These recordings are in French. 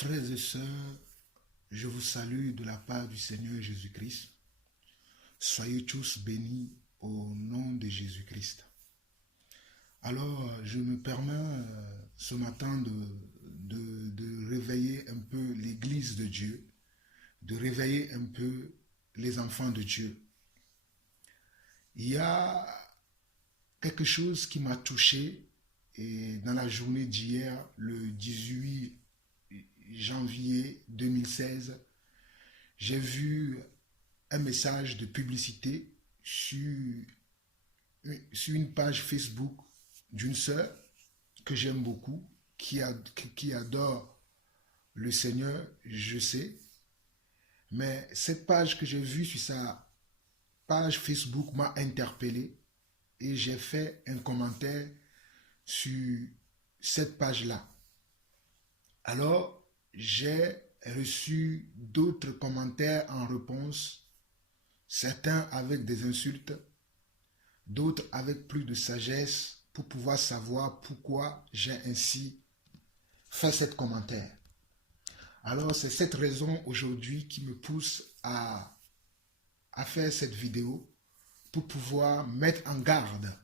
Frères et sœurs, je vous salue de la part du Seigneur Jésus-Christ. Soyez tous bénis au nom de Jésus-Christ. Alors, je me permets ce matin de réveiller un peu l'Église de Dieu, de réveiller un peu les enfants de Dieu. Il y a quelque chose qui m'a touché et dans la journée d'hier, le 18 janvier 2016, j'ai vu un message de publicité sur une page Facebook d'une sœur que j'aime beaucoup, qui adore le Seigneur, je sais. Mais cette page que j'ai vue sur sa page Facebook m'a interpellé et j'ai fait un commentaire sur cette page-là. Alors, j'ai reçu d'autres commentaires en réponse, certains avec des insultes, d'autres avec plus de sagesse pour pouvoir savoir pourquoi j'ai ainsi fait cet commentaire. Alors, c'est cette raison aujourd'hui qui me pousse à faire cette vidéo pour pouvoir mettre en garde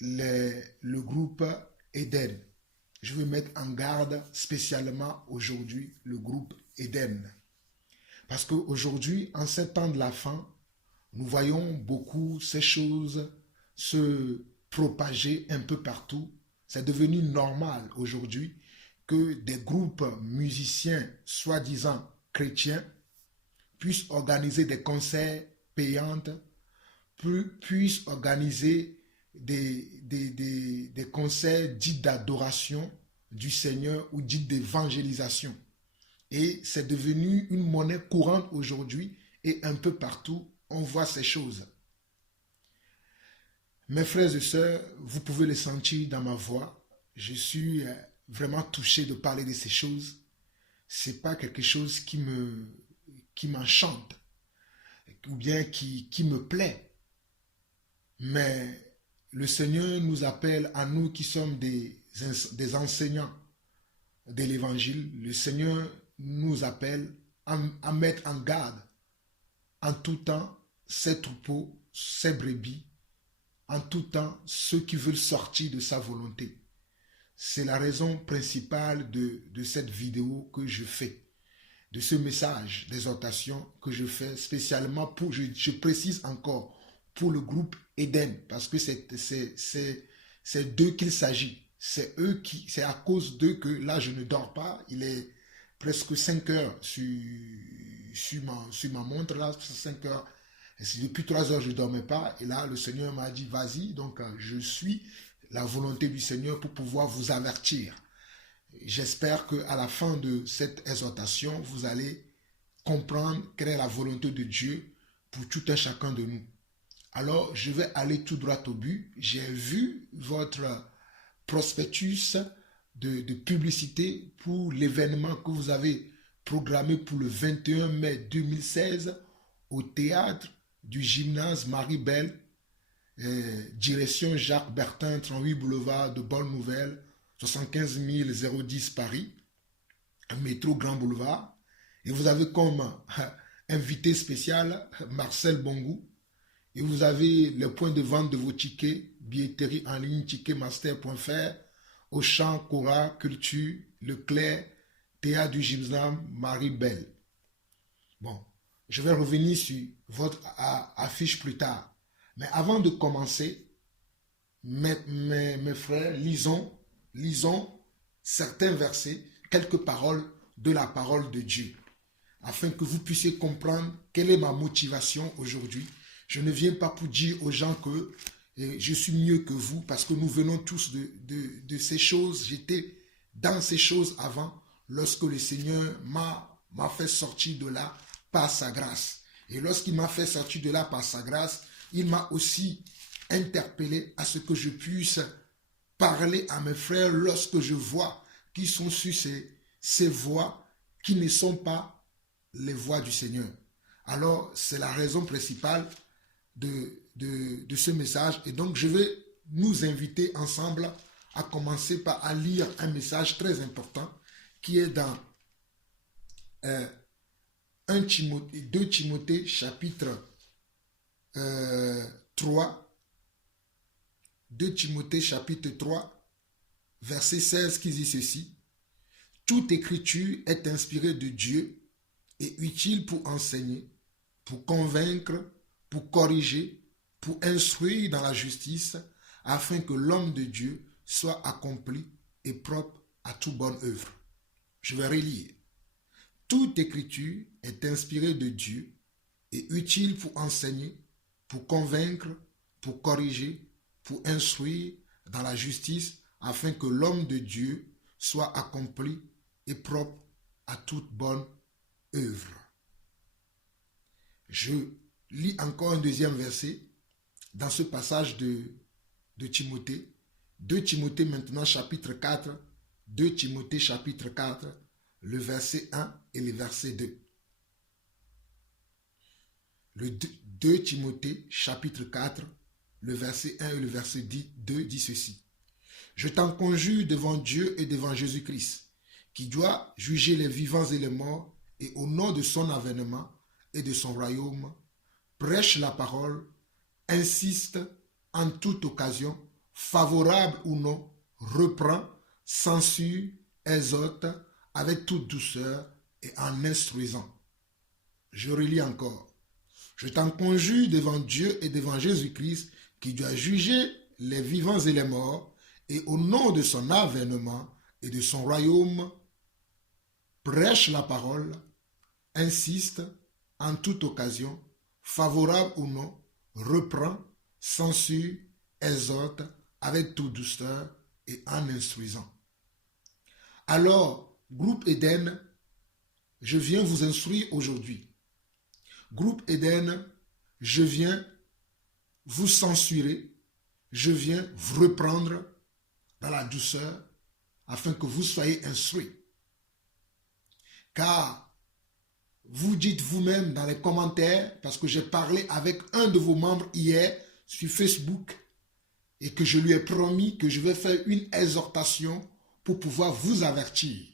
le groupe Eden. Je veux mettre en garde spécialement aujourd'hui le groupe Eden. Parce qu'aujourd'hui, en ces temps de la fin, nous voyons beaucoup ces choses se propager un peu partout. C'est devenu normal aujourd'hui que des groupes musiciens soi-disant chrétiens puissent organiser des concerts payants, puissent organiser des concerts dits d'adoration du Seigneur ou dits d'évangélisation. Et c'est devenu une monnaie courante aujourd'hui et un peu partout, on voit ces choses. Mes frères et sœurs, vous pouvez le sentir dans ma voix. Je suis vraiment touché de parler de ces choses. Ce n'est pas quelque chose qui m'enchante ou bien qui me plaît. Mais le Seigneur nous appelle à nous qui sommes des enseignants de l'Évangile. Le Seigneur nous appelle à mettre en garde en tout temps ses troupeaux, ses brebis, en tout temps ceux qui veulent sortir de sa volonté. C'est la raison principale de cette vidéo que je fais, de ce message d'exhortation que je fais spécialement pour, je précise encore, pour le groupe Eden, parce que c'est d'eux qu'il s'agit. C'est à cause d'eux que là je ne dors pas. Il est presque 5 heures sur ma montre, là, 5 heures. Et depuis 3 heures je ne dormais pas. Et là le Seigneur m'a dit vas-y, donc je suis la volonté du Seigneur pour pouvoir vous avertir. J'espère qu'à la fin de cette exhortation, vous allez comprendre quelle est la volonté de Dieu pour tout un chacun de nous. Alors, je vais aller tout droit au but. J'ai vu votre prospectus de publicité pour l'événement que vous avez programmé pour le 21 mai 2016 au théâtre du gymnase Marie-Belle, direction Jacques Bertin, 38 boulevard de Bonne Nouvelle, 75 010 Paris, métro Grand Boulevard. Et vous avez comme invité spécial Marcel Bongou. Et vous avez le point de vente de vos tickets, billetterie en ligne, ticketmaster.fr, Auchan, Cora, Culture, Leclerc, Théâtre du Gymnase Marie-Belle. Bon, je vais revenir sur votre affiche plus tard. Mais avant de commencer, mes frères, lisons certains versets, quelques paroles de la parole de Dieu, afin que vous puissiez comprendre quelle est ma motivation aujourd'hui. Je ne viens pas pour dire aux gens que je suis mieux que vous, parce que nous venons tous de ces choses. J'étais dans ces choses avant, lorsque le Seigneur m'a fait sortir de là par sa grâce. Et lorsqu'il m'a fait sortir de là par sa grâce, il m'a aussi interpellé à ce que je puisse parler à mes frères lorsque je vois qu'ils sont sur ces voies qui ne sont pas les voies du Seigneur. Alors, c'est la raison principale de ce message. Et donc, je vais nous inviter ensemble à commencer par à lire un message très important qui est dans 2 Timothée chapitre 3, 2 Timothée chapitre 3, verset 16 qui dit ceci. Toute écriture est inspirée de Dieu et utile pour enseigner, pour convaincre, pour corriger, pour instruire dans la justice, afin que l'homme de Dieu soit accompli et propre à toute bonne œuvre. Je vais relire. Toute écriture est inspirée de Dieu et utile pour enseigner, pour convaincre, pour corriger, pour instruire dans la justice, afin que l'homme de Dieu soit accompli et propre à toute bonne œuvre. Je lis encore un deuxième verset dans ce passage de Timothée. 2 Timothée maintenant chapitre 4, 2 Timothée chapitre 4, le verset 1 et le verset 2. Le 2 Timothée chapitre 4, le verset 1 et le verset 2 dit ceci. Je t'en conjure devant Dieu et devant Jésus-Christ, qui doit juger les vivants et les morts, et au nom de son avènement et de son royaume, prêche la parole, insiste en toute occasion, favorable ou non, reprend, censure, exhorte, avec toute douceur et en instruisant. Je relis encore. Je t'en conjure devant Dieu et devant Jésus-Christ, qui doit juger les vivants et les morts, et au nom de son avènement et de son royaume, prêche la parole, insiste en toute occasion, favorable ou non, reprend, censure, exhorte, avec toute douceur et en instruisant. Alors, groupe Éden, je viens vous instruire aujourd'hui. Groupe Éden, je viens vous censurer, je viens vous reprendre dans la douceur afin que vous soyez instruits. Car vous dites vous-même dans les commentaires, parce que j'ai parlé avec un de vos membres hier sur Facebook et que je lui ai promis que je vais faire une exhortation pour pouvoir vous avertir.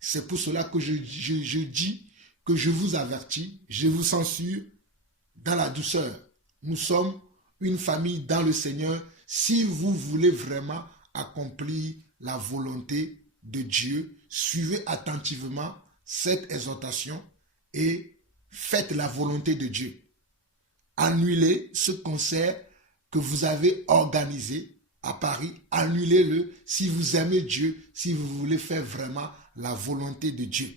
C'est pour cela que je dis que je vous avertis, je vous censure dans la douceur. Nous sommes une famille dans le Seigneur si vous voulez vraiment accomplir la volonté de Dieu. Suivez attentivement cette exhortation et faites la volonté de Dieu. Annulez ce concert que vous avez organisé à Paris. Annulez-le si vous aimez Dieu, si vous voulez faire vraiment la volonté de Dieu.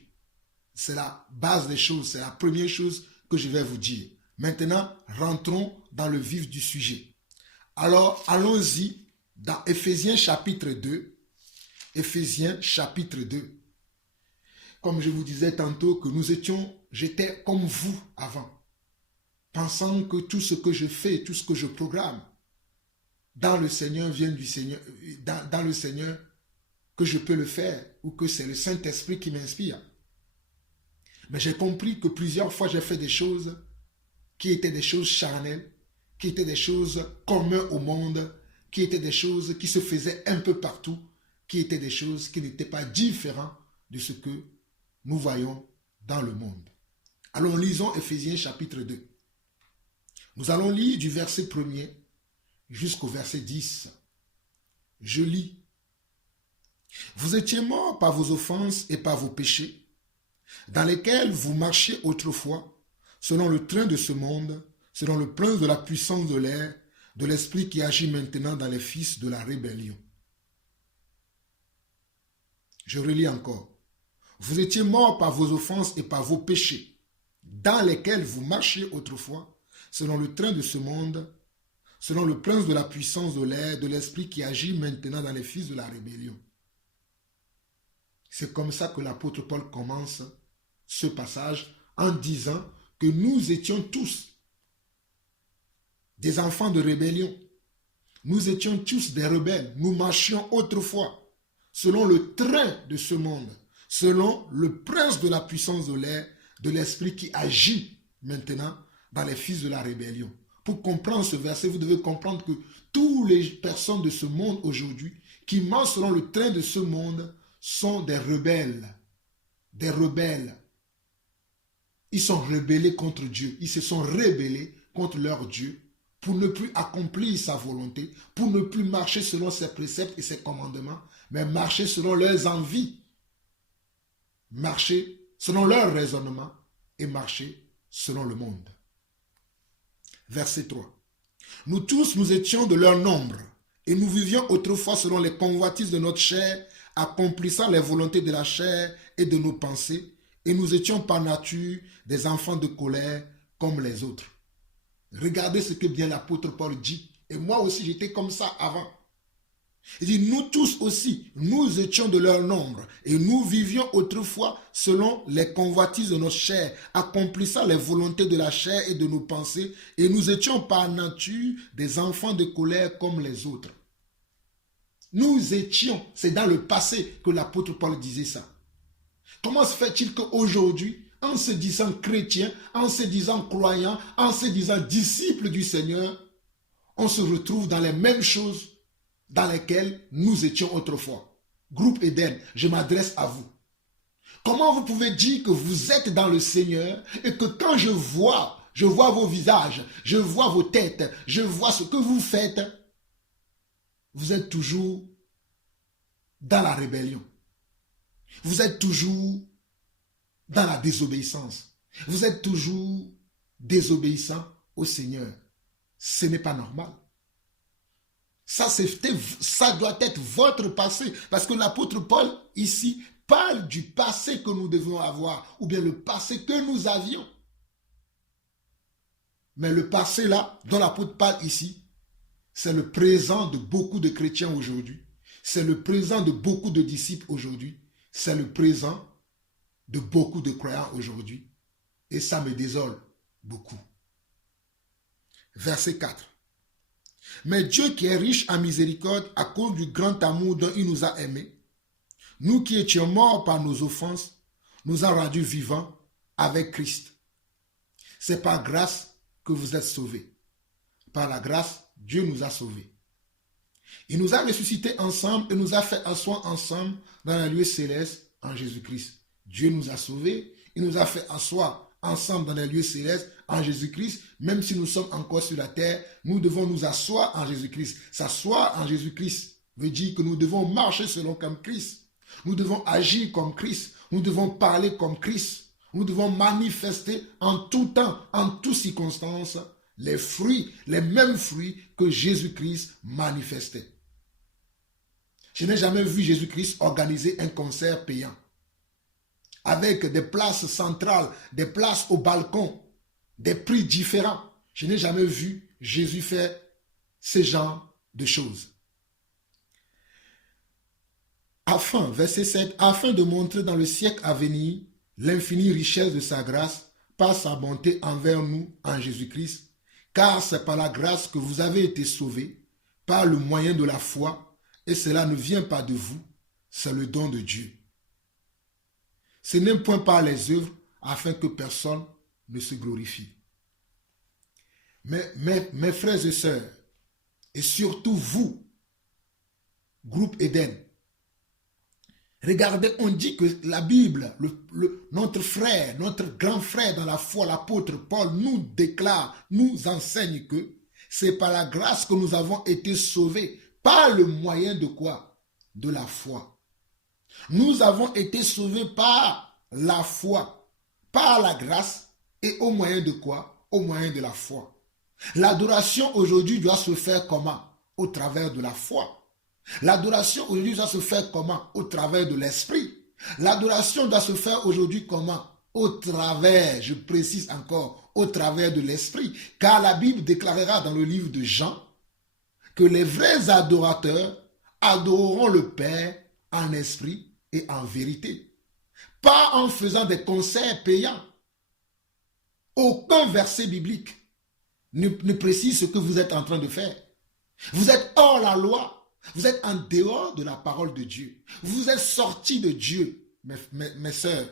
C'est la base des choses, c'est la première chose que je vais vous dire. Maintenant, rentrons dans le vif du sujet. Alors, allons-y dans Éphésiens chapitre 2. Éphésiens chapitre 2. Comme je vous disais tantôt que j'étais comme vous avant, pensant que tout ce que je fais, tout ce que je programme dans le Seigneur vient du Seigneur, dans le Seigneur, que je peux le faire ou que c'est le Saint-Esprit qui m'inspire. Mais j'ai compris que plusieurs fois j'ai fait des choses qui étaient des choses charnelles, qui étaient des choses communes au monde, qui étaient des choses qui se faisaient un peu partout, qui étaient des choses qui n'étaient pas différentes de ce que nous voyons dans le monde. Alors lisons Éphésiens chapitre 2. Nous allons lire du verset 1er jusqu'au verset 10. Je lis. Vous étiez morts par vos offenses et par vos péchés, dans lesquels vous marchiez autrefois, selon le train de ce monde, selon le prince de la puissance de l'air, de l'esprit qui agit maintenant dans les fils de la rébellion. Je relis encore. Vous étiez morts par vos offenses et par vos péchés, dans lesquels vous marchiez autrefois, selon le train de ce monde, selon le prince de la puissance de l'air, de l'esprit qui agit maintenant dans les fils de la rébellion. C'est comme ça que l'apôtre Paul commence ce passage en disant que nous étions tous des enfants de rébellion. Nous étions tous des rebelles. Nous marchions autrefois selon le train de ce monde, selon le prince de la puissance de l'air, de l'esprit qui agit maintenant dans les fils de la rébellion. Pour comprendre ce verset, vous devez comprendre que toutes les personnes de ce monde aujourd'hui qui marchent selon le train de ce monde sont des rebelles. des rebelles. Ils sont rebellés contre Dieu. Ils se sont rebellés contre leur Dieu pour ne plus accomplir sa volonté, pour ne plus marcher selon ses préceptes et ses commandements, mais marcher selon leurs envies, marcher selon leur raisonnement et marcher selon le monde. Verset 3. Nous tous, nous étions de leur nombre et nous vivions autrefois selon les convoitises de notre chair, accomplissant les volontés de la chair et de nos pensées, et nous étions par nature des enfants de colère comme les autres. Regardez ce que bien l'apôtre Paul dit. Et moi aussi, j'étais comme ça avant. Il dit, nous tous aussi, nous étions de leur nombre et nous vivions autrefois selon les convoitises de notre chair, accomplissant les volontés de la chair et de nos pensées, et nous étions par nature des enfants de colère comme les autres. Nous étions, c'est dans le passé que l'apôtre Paul disait ça. Comment se fait-il qu'aujourd'hui, en se disant chrétien, en se disant croyant, en se disant disciple du Seigneur, on se retrouve dans les mêmes choses dans lesquelles nous étions autrefois? Groupe Eden, je m'adresse à vous. Comment vous pouvez dire que vous êtes dans le Seigneur et que quand je vois vos visages, je vois vos têtes, je vois ce que vous faites, vous êtes toujours dans la rébellion. Vous êtes toujours dans la désobéissance. Vous êtes toujours désobéissant au Seigneur. Ce n'est pas normal. Ça doit être votre passé. Parce que l'apôtre Paul, ici, parle du passé que nous devons avoir, ou bien le passé que nous avions. Mais le passé là, dont l'apôtre parle ici, c'est le présent de beaucoup de chrétiens aujourd'hui. C'est le présent de beaucoup de disciples aujourd'hui. C'est le présent de beaucoup de croyants aujourd'hui. Et ça me désole beaucoup. Verset 4. Mais Dieu qui est riche en miséricorde à cause du grand amour dont il nous a aimés, nous qui étions morts par nos offenses, nous a rendus vivants avec Christ. C'est par grâce que vous êtes sauvés. Par la grâce, Dieu nous a sauvés. Il nous a ressuscités ensemble et nous a fait asseoir ensemble dans la lieu céleste en Jésus-Christ. Dieu nous a sauvés, il nous a fait asseoir ensemble dans les lieux célestes en Jésus-Christ. Même si nous sommes encore sur la terre, nous devons nous asseoir en Jésus-Christ. S'asseoir en Jésus-Christ veut dire que nous devons marcher selon comme Christ. Nous devons agir comme Christ. Nous devons parler comme Christ. Nous devons manifester en tout temps, en toutes circonstances, les fruits, les mêmes fruits que Jésus-Christ manifestait. Je n'ai jamais vu Jésus-Christ organiser un concert payant, avec des places centrales, des places au balcon, des prix différents. Je n'ai jamais vu Jésus faire ce genre de choses. Verset 7, afin de montrer dans le siècle à venir l'infinie richesse de sa grâce par sa bonté envers nous en Jésus-Christ, car c'est par la grâce que vous avez été sauvés, par le moyen de la foi, et cela ne vient pas de vous, c'est le don de Dieu. Ce n'est point par les œuvres, afin que personne ne se glorifie. Mais mes frères et sœurs, et surtout vous, groupe Eden, regardez, on dit que la Bible, notre frère, notre grand frère dans la foi, l'apôtre Paul, nous déclare, nous enseigne que c'est par la grâce que nous avons été sauvés, par le moyen de quoi? De la foi. Nous avons été sauvés par la foi, par la grâce, et au moyen de quoi? Au moyen de la foi. L'adoration aujourd'hui doit se faire comment? Au travers de la foi. L'adoration aujourd'hui doit se faire comment? Au travers de l'esprit. L'adoration doit se faire aujourd'hui comment? Au travers, je précise encore, au travers de l'esprit. Car la Bible déclarera dans le livre de Jean que les vrais adorateurs adoreront le Père en esprit et en vérité. Pas en faisant des concerts payants. Aucun verset biblique ne précise ce que vous êtes en train de faire. Vous êtes hors la loi. Vous êtes en dehors de la parole de Dieu. Vous êtes sortis de Dieu, mes sœurs.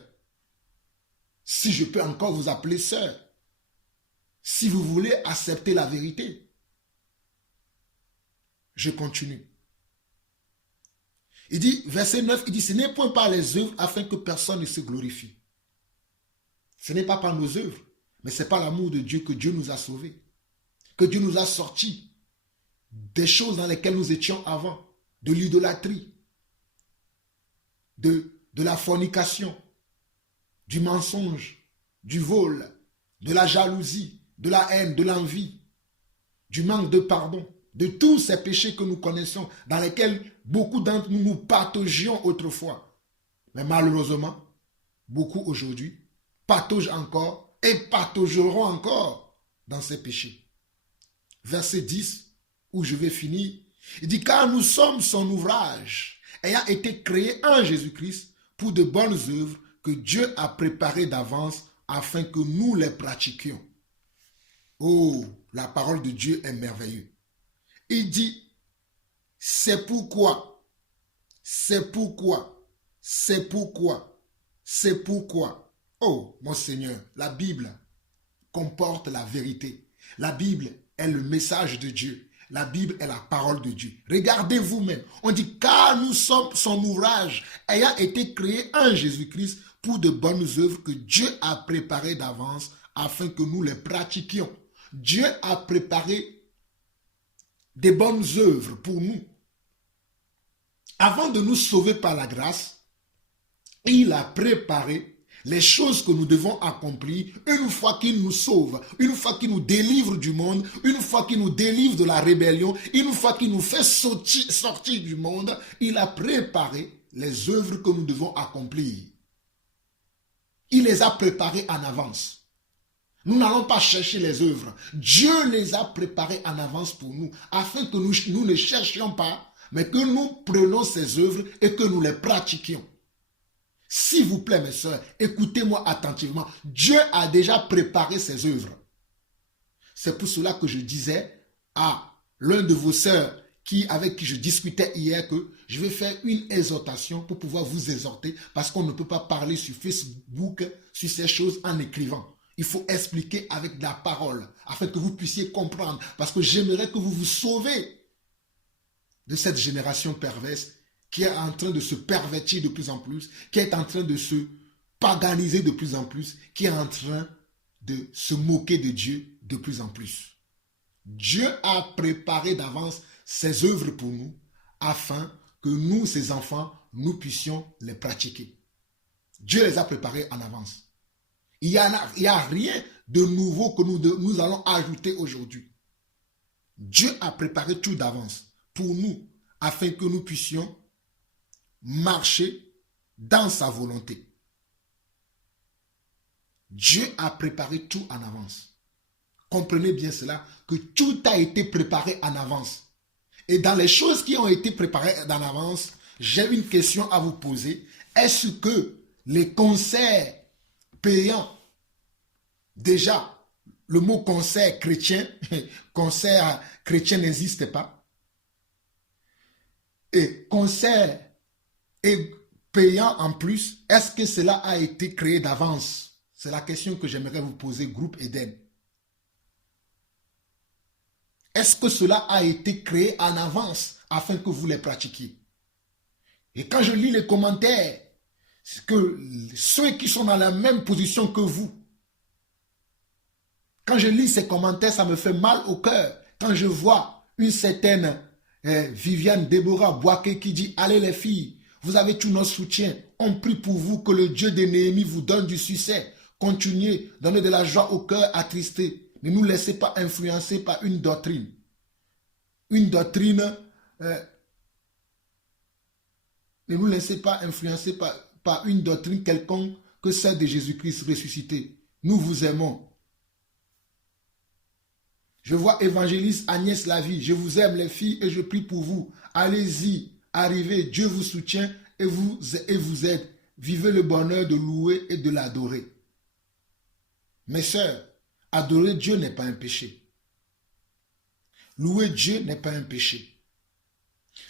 Si je peux encore vous appeler sœurs. Si vous voulez accepter la vérité. Je continue. Il dit, verset 9, il dit, ce n'est point par les œuvres afin que personne ne se glorifie. Ce n'est pas par nos œuvres, mais c'est par l'amour de Dieu que Dieu nous a sauvés, que Dieu nous a sortis des choses dans lesquelles nous étions avant, de l'idolâtrie, de la fornication, du mensonge, du vol, de la jalousie, de la haine, de l'envie, du manque de pardon, de tous ces péchés que nous connaissons, dans lesquels beaucoup d'entre nous nous pataugions autrefois. Mais malheureusement, beaucoup aujourd'hui pataugent encore et pataugeront encore dans ces péchés. Verset 10, où je vais finir, il dit, car nous sommes son ouvrage, ayant été créé en Jésus-Christ pour de bonnes œuvres que Dieu a préparées d'avance afin que nous les pratiquions. Oh, la parole de Dieu est merveilleuse. Il dit, c'est pourquoi, oh, mon Seigneur, la Bible comporte la vérité. La Bible est le message de Dieu. La Bible est la parole de Dieu. Regardez vous-même. On dit, car nous sommes son ouvrage, ayant été créé en Jésus-Christ pour de bonnes œuvres que Dieu a préparées d'avance afin que nous les pratiquions. Dieu a préparé des bonnes œuvres pour nous. Avant de nous sauver par la grâce, il a préparé les choses que nous devons accomplir une fois qu'il nous sauve, une fois qu'il nous délivre du monde, une fois qu'il nous délivre de la rébellion, une fois qu'il nous fait sortir du monde, il a préparé les œuvres que nous devons accomplir. Il les a préparées en avance. Nous n'allons pas chercher les œuvres. Dieu les a préparées en avance pour nous, afin que nous ne cherchions pas, mais que nous prenions ces œuvres et que nous les pratiquions. S'il vous plaît, mes sœurs, écoutez-moi attentivement. Dieu a déjà préparé ses œuvres. C'est pour cela que je disais à l'un de vos sœurs avec qui je discutais hier que je vais faire une exhortation pour pouvoir vous exhorter parce qu'on ne peut pas parler sur Facebook sur ces choses en écrivant. Il faut expliquer avec de la parole afin que vous puissiez comprendre parce que j'aimerais que vous vous sauvez de cette génération perverse qui est en train de se pervertir de plus en plus, qui est en train de se paganiser de plus en plus, qui est en train de se moquer de Dieu de plus en plus. Dieu a préparé d'avance ses œuvres pour nous, afin que nous, ses enfants, nous puissions les pratiquer. Dieu les a préparés en avance. Il n'y a rien de nouveau que nous allons ajouter aujourd'hui. Dieu a préparé tout d'avance pour nous, afin que nous puissions marcher dans sa volonté. Dieu a préparé tout en avance. Comprenez bien cela, que tout a été préparé en avance. Et dans les choses qui ont été préparées en avance, j'ai une question à vous poser. Est-ce que les concerts payants, déjà, le mot concert chrétien n'existe pas. Et concert et payant en plus, est-ce que cela a été créé d'avance? C'est la question que j'aimerais vous poser, groupe Eden. Est-ce que cela a été créé en avance afin que vous les pratiquiez? Et quand je lis les commentaires, que ceux qui sont dans la même position que vous, quand je lis ces commentaires, ça me fait mal au cœur. Quand je vois une certaine Viviane Déborah Boaké qui dit « Allez les filles, vous avez tout notre soutien. On prie pour vous que le Dieu de Néhémie vous donne du succès. Continuez, donnez de la joie au cœur attristé. Ne nous laissez pas influencer par une doctrine. Une doctrine, ne nous laissez pas influencer par une doctrine quelconque que celle de Jésus-Christ ressuscité. Nous vous aimons. Je vois évangéliste Agnès Lavie. Je vous aime les filles et je prie pour vous. Allez-y, arrivez, Dieu vous soutient et vous aide. Vivez le bonheur de louer et de l'adorer. Mes sœurs, adorer Dieu n'est pas un péché. Louer Dieu n'est pas un péché.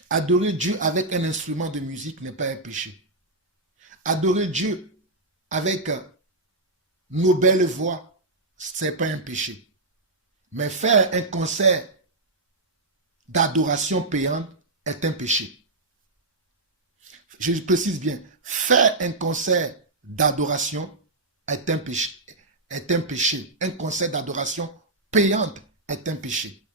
Adorer Dieu avec un instrument de musique n'est pas un péché. Adorer Dieu avec nos belles voix, ce n'est pas un péché. Mais faire un concert d'adoration payante est un péché. Je précise bien, faire un concert d'adoration est un péché. Est un péché. Un concert d'adoration payante est un péché.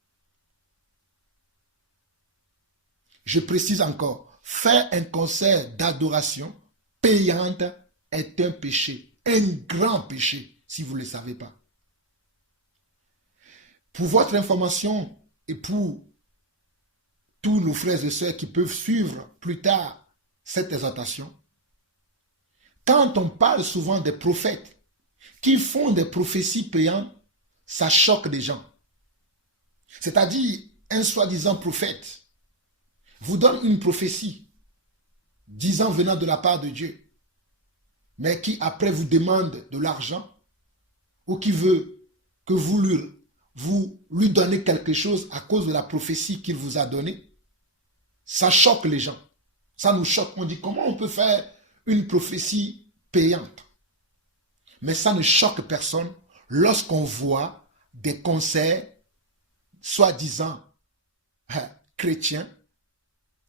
Je précise encore, faire un concert d'adoration payante est un péché. Un grand péché, si vous ne le savez pas. Pour votre information et pour tous nos frères et sœurs qui peuvent suivre plus tard cette exhortation, quand on parle souvent des prophètes qui font des prophéties payantes, ça choque les gens. C'est-à-dire, un soi-disant prophète vous donne une prophétie, disant venant de la part de Dieu, mais qui après vous demande de l'argent ou qui veut que vous lui donnez quelque chose à cause de la prophétie qu'il vous a donnée, ça choque les gens. Ça nous choque. On dit comment on peut faire une prophétie payante? Mais ça ne choque personne lorsqu'on voit des concerts soi-disant chrétiens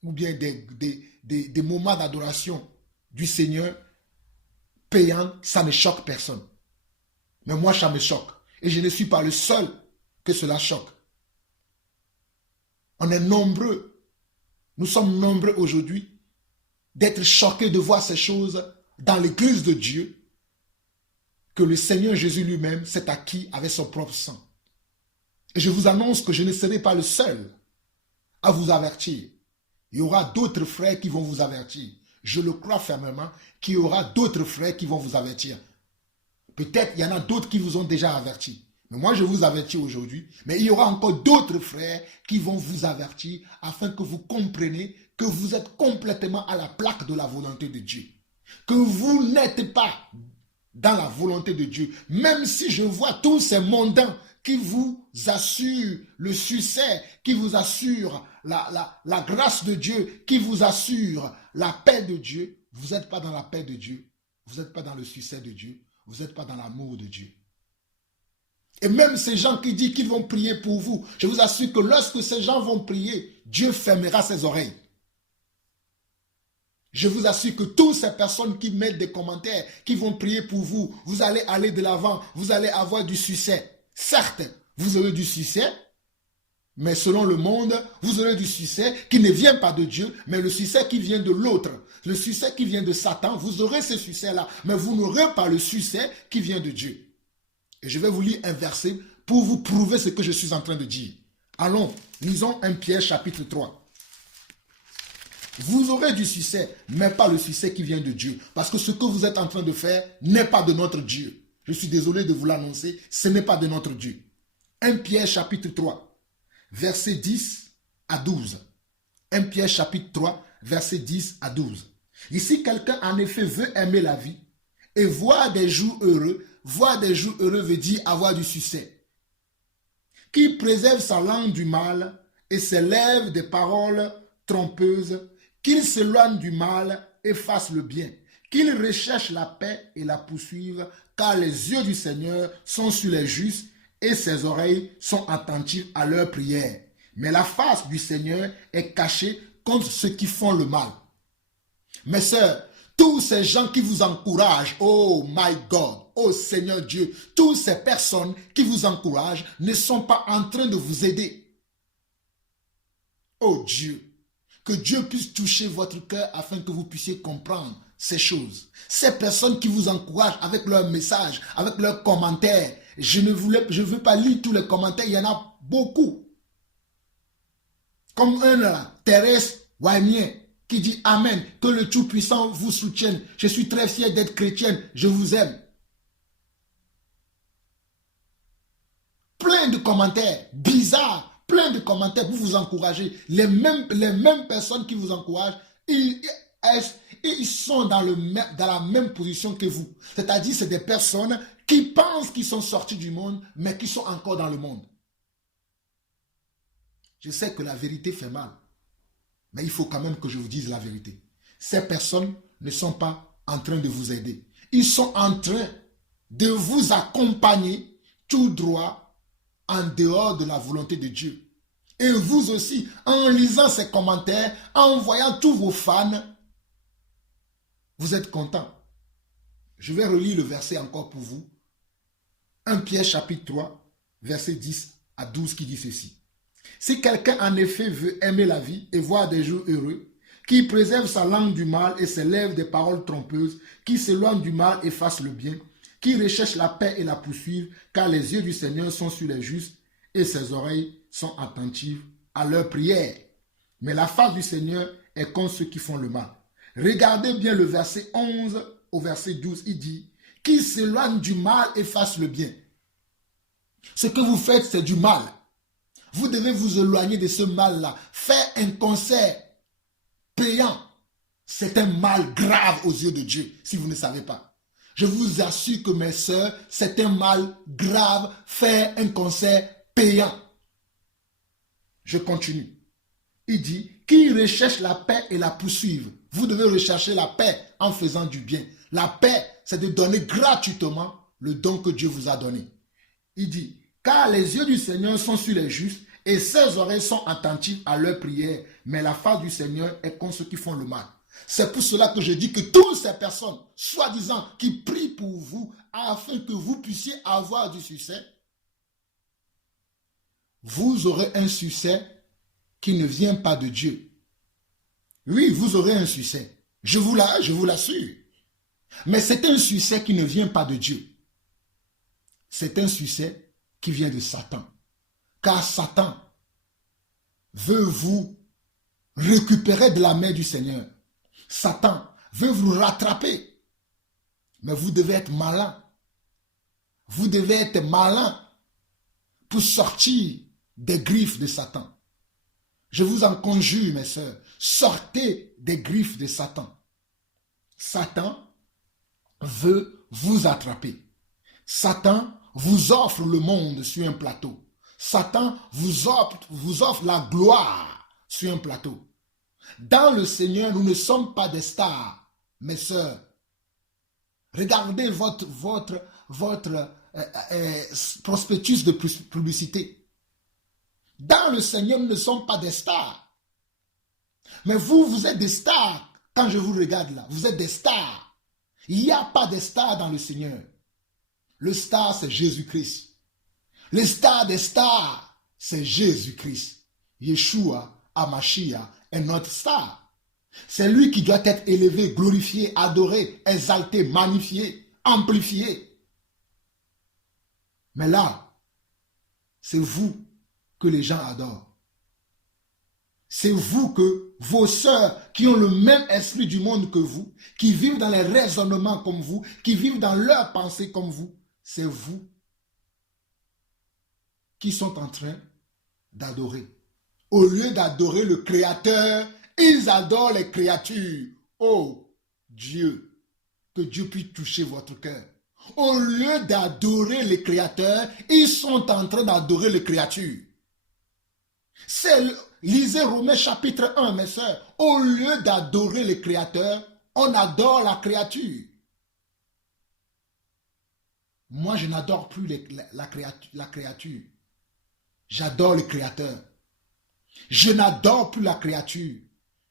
ou bien des moments d'adoration du Seigneur payants, ça ne choque personne. Mais moi, ça me choque. Et je ne suis pas le seul que cela choque. On est nombreux, nous sommes nombreux aujourd'hui d'être choqués de voir ces choses dans l'église de Dieu que le Seigneur Jésus lui-même s'est acquis avec son propre sang. Et je vous annonce que je ne serai pas le seul à vous avertir. Il y aura d'autres frères qui vont vous avertir. Je le crois fermement qu'il y aura d'autres frères qui vont vous avertir. Peut-être il y en a d'autres qui vous ont déjà averti. Mais moi, je vous avertis aujourd'hui. Mais il y aura encore d'autres frères qui vont vous avertir afin que vous compreniez que vous êtes complètement à la plaque de la volonté de Dieu. Que vous n'êtes pas dans la volonté de Dieu. Même si je vois tous ces mondains qui vous assurent le succès, qui vous assurent la grâce de Dieu, qui vous assure la paix de Dieu, vous n'êtes pas dans la paix de Dieu. Vous n'êtes pas dans le succès de Dieu. Vous n'êtes pas dans l'amour de Dieu. Et même ces gens qui disent qu'ils vont prier pour vous, je vous assure que lorsque ces gens vont prier, Dieu fermera ses oreilles. Je vous assure que toutes ces personnes qui mettent des commentaires, qui vont prier pour vous, vous allez aller de l'avant, vous allez avoir du succès. Certes, vous aurez du succès, mais selon le monde, vous aurez du succès qui ne vient pas de Dieu, mais le succès qui vient de l'autre. Le succès qui vient de Satan, vous aurez ce succès-là, mais vous n'aurez pas le succès qui vient de Dieu. Et je vais vous lire un verset pour vous prouver ce que je suis en train de dire. Allons, lisons 1 Pierre chapitre 3. Vous aurez du succès, mais pas le succès qui vient de Dieu. Parce que ce que vous êtes en train de faire n'est pas de notre Dieu. Je suis désolé de vous l'annoncer, ce n'est pas de notre Dieu. 1 Pierre chapitre 3, versets 10 à 12. 1 Pierre chapitre 3, versets 10 à 12. Ici, quelqu'un en effet veut aimer la vie et voir des jours heureux. Voir des jours heureux veut dire avoir du succès. Qui préserve sa langue du mal et ses lèvres des paroles trompeuses, qu'il s'éloigne du mal et fasse le bien, qu'il recherche la paix et la poursuive, car les yeux du Seigneur sont sur les justes et ses oreilles sont attentives à leurs prières. Mais la face du Seigneur est cachée contre ceux qui font le mal. Mes sœurs, tous ces gens qui vous encouragent, oh my God, oh Seigneur Dieu, toutes ces personnes qui vous encouragent ne sont pas en train de vous aider. Oh Dieu, que Dieu puisse toucher votre cœur afin que vous puissiez comprendre ces choses. Ces personnes qui vous encouragent avec leurs messages, avec leurs commentaires, je ne veux pas lire tous les commentaires, il y en a beaucoup. Comme un là, Thérèse Wagnier, qui dit Amen, que le Tout-Puissant vous soutienne. Je suis très fier d'être chrétienne, je vous aime. Plein de commentaires bizarres, plein de commentaires pour vous encourager. Les mêmes personnes qui vous encouragent, ils sont dans la même position que vous. C'est-à-dire, c'est des personnes qui pensent qu'ils sont sortis du monde, mais qui sont encore dans le monde. Je sais que la vérité fait mal. Mais il faut quand même que je vous dise la vérité. Ces personnes ne sont pas en train de vous aider. Ils sont en train de vous accompagner tout droit en dehors de la volonté de Dieu. Et vous aussi, en lisant ces commentaires, en voyant tous vos fans, Vous êtes content. Je vais relire le verset encore pour vous. 1 Pierre chapitre 3, verset 10 à 12 qui dit ceci. Si quelqu'un en effet veut aimer la vie et voir des jours heureux, qui préserve sa langue du mal et ses lèvres des paroles trompeuses, qui s'éloigne du mal et fasse le bien, qui recherche la paix et la poursuive, car les yeux du Seigneur sont sur les justes et ses oreilles sont attentives à leurs prières. Mais la face du Seigneur est contre ceux qui font le mal. Regardez bien le verset 11 au verset 12, il dit, qui s'éloigne du mal et fasse le bien. Ce que vous faites, c'est du mal. Vous devez vous éloigner de ce mal-là. Faire un concert payant, c'est un mal grave aux yeux de Dieu, si vous ne savez pas. Je vous assure que mes sœurs, c'est un mal grave, faire un concert payant. Je continue. Il dit, qui recherche la paix et la poursuivre. Vous devez rechercher la paix en faisant du bien. La paix, c'est de donner gratuitement le don que Dieu vous a donné. Il dit, car les yeux du Seigneur sont sur les justes et ses oreilles sont attentives à leurs prières, mais la face du Seigneur est contre ceux qui font le mal. C'est pour cela que je dis que toutes ces personnes, soi-disant, qui prient pour vous afin que vous puissiez avoir du succès, vous aurez un succès qui ne vient pas de Dieu. Oui, vous aurez un succès. Je vous l'assure. Mais c'est un succès qui ne vient pas de Dieu. C'est un succès qui vient de Satan. Car Satan veut vous récupérer de la main du Seigneur. Satan veut vous rattraper. Mais vous devez être malin. Vous devez être malin pour sortir des griffes de Satan. Je vous en conjure, mes sœurs, sortez des griffes de Satan. Satan veut vous attraper. Satan vous offre le monde sur un plateau. Satan vous offre la gloire sur un plateau. Dans le Seigneur, nous ne sommes pas des stars, mes sœurs. Regardez votre prospectus de publicité. Dans le Seigneur, nous ne sommes pas des stars. Mais vous êtes des stars. Quand je vous regarde là, vous êtes des stars. Il n'y a pas de stars dans le Seigneur. Le star, c'est Jésus-Christ. Le star des stars, c'est Jésus-Christ. Yeshua, Hamashiach, est notre star. C'est lui qui doit être élevé, glorifié, adoré, exalté, magnifié, amplifié. Mais là, c'est vous que les gens adorent. C'est vous que vos sœurs qui ont le même esprit du monde que vous, qui vivent dans les raisonnements comme vous, qui vivent dans leurs pensées comme vous, c'est vous qui sont en train d'adorer. Au lieu d'adorer le Créateur, ils adorent les créatures. Oh Dieu, que Dieu puisse toucher votre cœur. Au lieu d'adorer les créateurs, ils sont en train d'adorer les créatures. Lisez Romains chapitre 1, mes sœurs. Au lieu d'adorer les créateurs, on adore la créature. Moi, je n'adore plus la créature. J'adore le Créateur. Je n'adore plus la créature.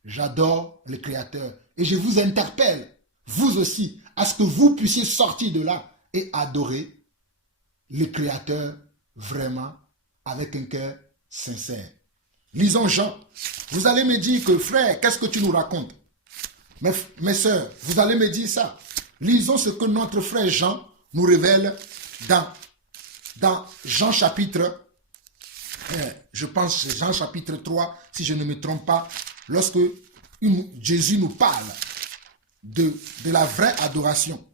J'adore le Créateur. Et je vous interpelle, vous aussi, à ce que vous puissiez sortir de là et adorer le Créateur vraiment avec un cœur sincère. Lisons Jean. Vous allez me dire que frère, qu'est-ce que tu nous racontes? Mes sœurs, vous allez me dire ça. Lisons ce que notre frère Jean nous révèle dans Jean chapitre, je pense Jean chapitre 3, si je ne me trompe pas, lorsque Jésus nous parle de la vraie adoration.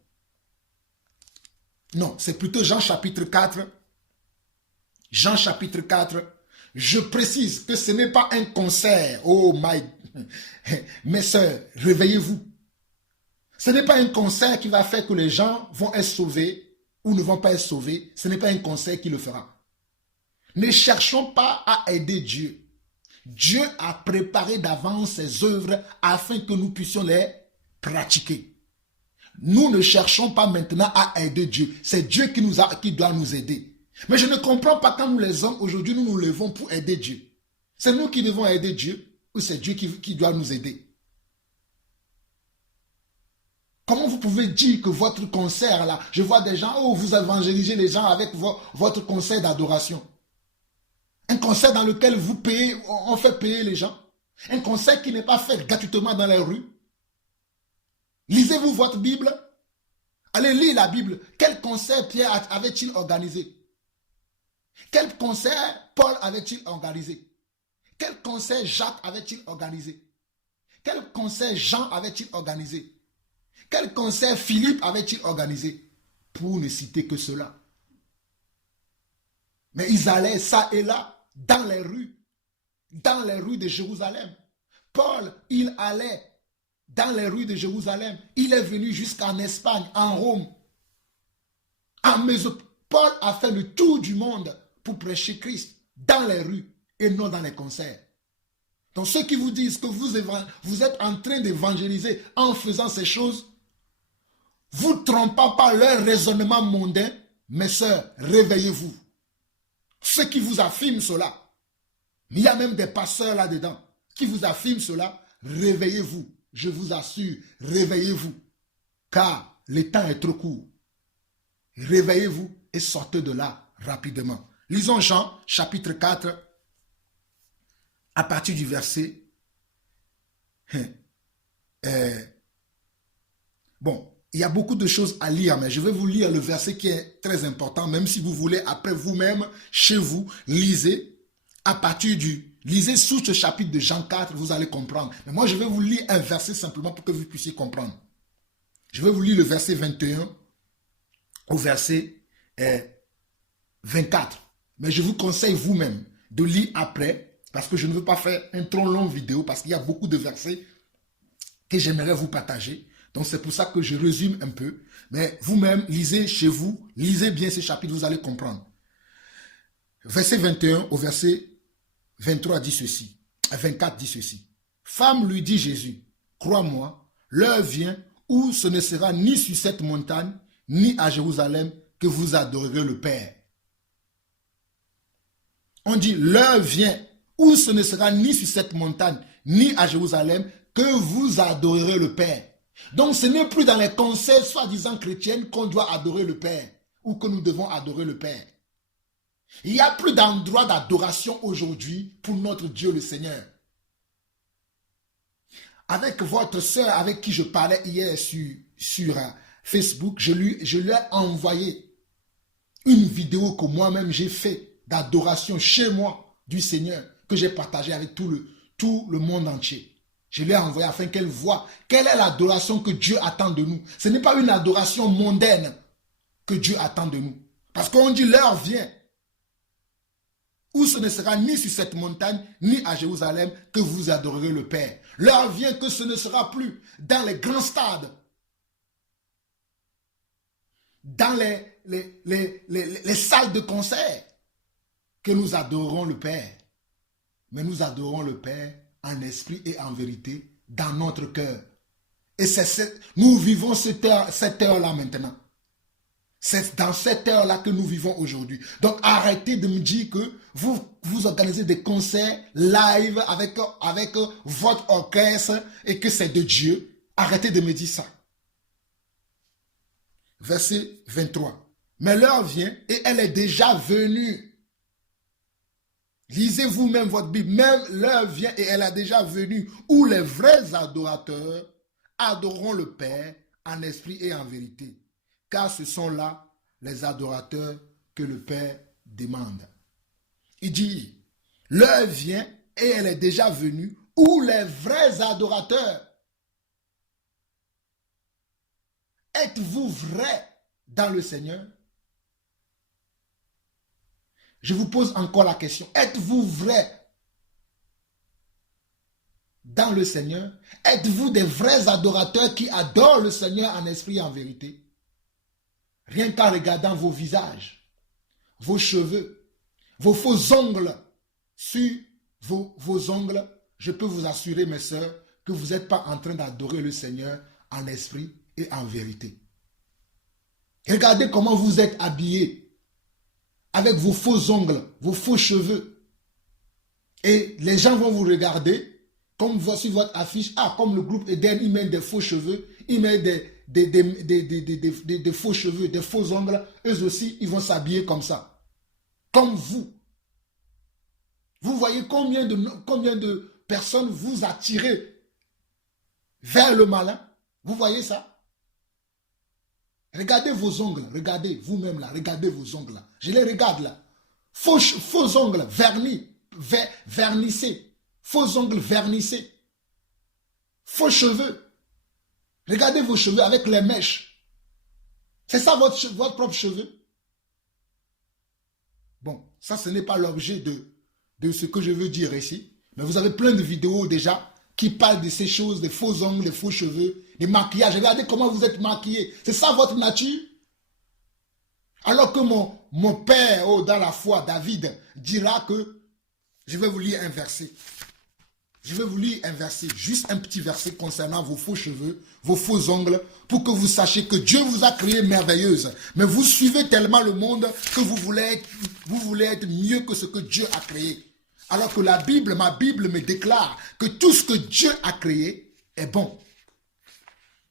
Non, c'est plutôt Jean chapitre 4. Jean chapitre 4. Je précise que ce n'est pas un concert. Oh my... Mes sœurs, réveillez-vous. Ce n'est pas un concert qui va faire que les gens vont être sauvés ou ne vont pas être sauvés. Ce n'est pas un concert qui le fera. Ne cherchons pas à aider Dieu. Dieu a préparé d'avance ses œuvres afin que nous puissions les pratiquer. Nous ne cherchons pas maintenant à aider Dieu. C'est Dieu qui doit nous aider. Mais je ne comprends pas quand nous les hommes, aujourd'hui, nous nous levons pour aider Dieu. C'est nous qui devons aider Dieu ou c'est Dieu qui doit nous aider? Comment vous pouvez dire que votre concert là, je vois des gens, oh, vous évangélisez les gens avec votre concert d'adoration. Un concert dans lequel vous payez, on fait payer les gens. Un concert qui n'est pas fait gratuitement dans les rues. Lisez-vous votre Bible. Allez lire la Bible. Quel concert Pierre avait-il organisé? Quel concert Paul avait-il organisé? Quel concert Jacques avait-il organisé? Quel concert Jean avait-il organisé? Quel concert Philippe avait-il organisé? Pour ne citer que cela. Mais ils allaient ça et là, dans les rues de Jérusalem. Paul, il allait dans les rues de Jérusalem. Il est venu jusqu'en Espagne, en Rome, en Mésopotamie. Paul a fait le tour du monde pour prêcher Christ dans les rues et non dans les concerts. Donc ceux qui vous disent que vous êtes en train d'évangéliser en faisant ces choses, vous ne trompez pas par leur raisonnement mondain, mes sœurs, réveillez-vous. Ceux qui vous affirment cela, mais il y a même des pasteurs là-dedans qui vous affirment cela, réveillez-vous. Je vous assure, réveillez-vous. Car le temps est trop court. Réveillez-vous et sortez de là rapidement. Lisons Jean, chapitre 4, à partir du verset. Bon, il y a beaucoup de choses à lire, mais je vais vous lire le verset qui est très important, même si vous voulez, après vous-même, chez vous, lisez à partir lisez sous ce chapitre de Jean 4, vous allez comprendre. Mais moi, je vais vous lire un verset simplement pour que vous puissiez comprendre. Je vais vous lire le verset 21 au verset 24. Mais je vous conseille vous-même de lire après, parce que je ne veux pas faire un trop long vidéo, parce qu'il y a beaucoup de versets que j'aimerais vous partager. Donc c'est pour ça que je résume un peu. Mais vous-même, lisez chez vous, lisez bien ce chapitre, vous allez comprendre. Verset 21 au verset 23 dit ceci. 24 dit ceci. Femme, lui dit Jésus, crois-moi, l'heure vient où ce ne sera ni sur cette montagne, ni à Jérusalem que vous adorerez le Père. On dit l'heure vient où ce ne sera ni sur cette montagne, ni à Jérusalem que vous adorerez le Père. Donc ce n'est plus dans les concerts soi-disant chrétiennes qu'on doit adorer le Père ou que nous devons adorer le Père. Il n'y a plus d'endroit d'adoration aujourd'hui pour notre Dieu le Seigneur. Avec votre sœur avec qui je parlais hier sur Facebook, je lui ai envoyé une vidéo que moi-même j'ai fait d'adoration chez moi du Seigneur que j'ai partagé avec tout le monde entier. Je lui ai envoyé afin qu'elle voie quelle est l'adoration que Dieu attend de nous. Ce n'est pas une adoration mondaine que Dieu attend de nous. Parce qu'on dit l'heure vient où ce ne sera ni sur cette montagne, ni à Jérusalem que vous adorerez le Père. L'heure vient que ce ne sera plus dans les grands stades, dans les salles de concert, que nous adorerons le Père. Mais nous adorons le Père en esprit et en vérité dans notre cœur. Et nous vivons cette heure-là maintenant. C'est dans cette heure-là que nous vivons aujourd'hui. Donc arrêtez de me dire que vous organisez des concerts live avec votre orchestre et que c'est de Dieu. Arrêtez de me dire ça. Verset 23. Mais l'heure vient et elle est déjà venue. Lisez vous-même votre Bible. Même l'heure vient et elle est déjà venue où les vrais adorateurs adoreront le Père en esprit et en vérité. Car ce sont là les adorateurs que le Père demande. Il dit, l'heure vient et elle est déjà venue où les vrais adorateurs. Êtes-vous vrai dans le Seigneur? Je vous pose encore la question. Êtes-vous vrai dans le Seigneur? Êtes-vous des vrais adorateurs qui adorent le Seigneur en esprit et en vérité? Rien qu'en regardant vos visages, vos cheveux, vos faux ongles sur vos ongles, je peux vous assurer, mes sœurs, que vous n'êtes pas en train d'adorer le Seigneur en esprit et en vérité. Regardez comment vous êtes habillés avec vos faux ongles, vos faux cheveux. Et les gens vont vous regarder, comme voici votre affiche. Ah, comme le groupe Eden, ils mettent des faux cheveux, ils mettent des faux cheveux, des faux ongles, eux aussi, ils vont s'habiller comme ça. Comme vous. Vous voyez combien de personnes vous attirez vers le malin? Vous voyez ça? Regardez vos ongles, regardez vous-même là, regardez vos ongles là. Je les regarde là. Faux ongles vernissés. Faux ongles vernissés. Faux cheveux. Regardez vos cheveux avec les mèches. C'est ça votre propre cheveu? Bon, ça ce n'est pas l'objet de ce que je veux dire ici. Mais vous avez plein de vidéos déjà qui parlent de ces choses, des faux ongles, des faux cheveux, des maquillages. Regardez comment vous êtes maquillés. C'est ça votre nature? Alors que mon père, dans la foi, David, dira que, je vais vous lire un verset. Je vais vous lire un verset, juste un petit verset concernant vos faux cheveux, vos faux ongles, pour que vous sachiez que Dieu vous a créé merveilleuse. Mais vous suivez tellement le monde que vous voulez être mieux que ce que Dieu a créé. Alors que ma Bible me déclare que tout ce que Dieu a créé est bon.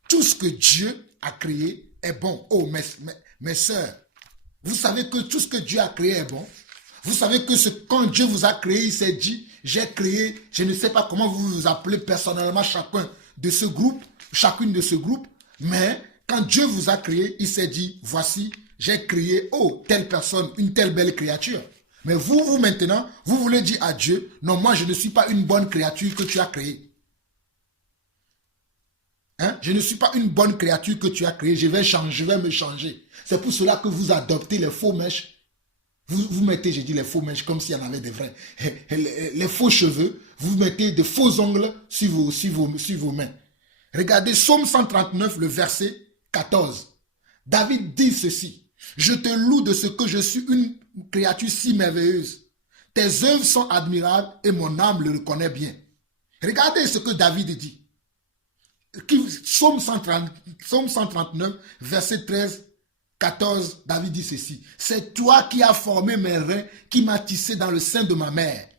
Tout ce que Dieu a créé est bon. Oh, mes sœurs, vous savez que tout ce que Dieu a créé est bon. Vous savez que quand Dieu vous a créé, il s'est dit, j'ai créé, je ne sais pas comment vous vous appelez personnellement chacune de ce groupe, mais quand Dieu vous a créé, il s'est dit, voici, j'ai créé, telle personne, une telle belle créature. Mais vous maintenant, vous voulez dire à Dieu, non, moi je ne suis pas une bonne créature que tu as créée. Hein? Je ne suis pas une bonne créature que tu as créée, je vais me changer. C'est pour cela que vous adoptez les faux mèches. Vous mettez, j'ai dit les faux mèches, comme s'il y en avait des vrais. Les faux cheveux, vous mettez de faux ongles sur vos mains. Regardez Psaume 139, le verset 14. David dit ceci. Je te loue de ce que je suis une créature si merveilleuse. Tes œuvres sont admirables et mon âme le reconnaît bien. Regardez ce que David dit. Psaume 139, verset 13, 14, David dit ceci. C'est toi qui as formé mes reins, qui m'as tissé dans le sein de ma mère.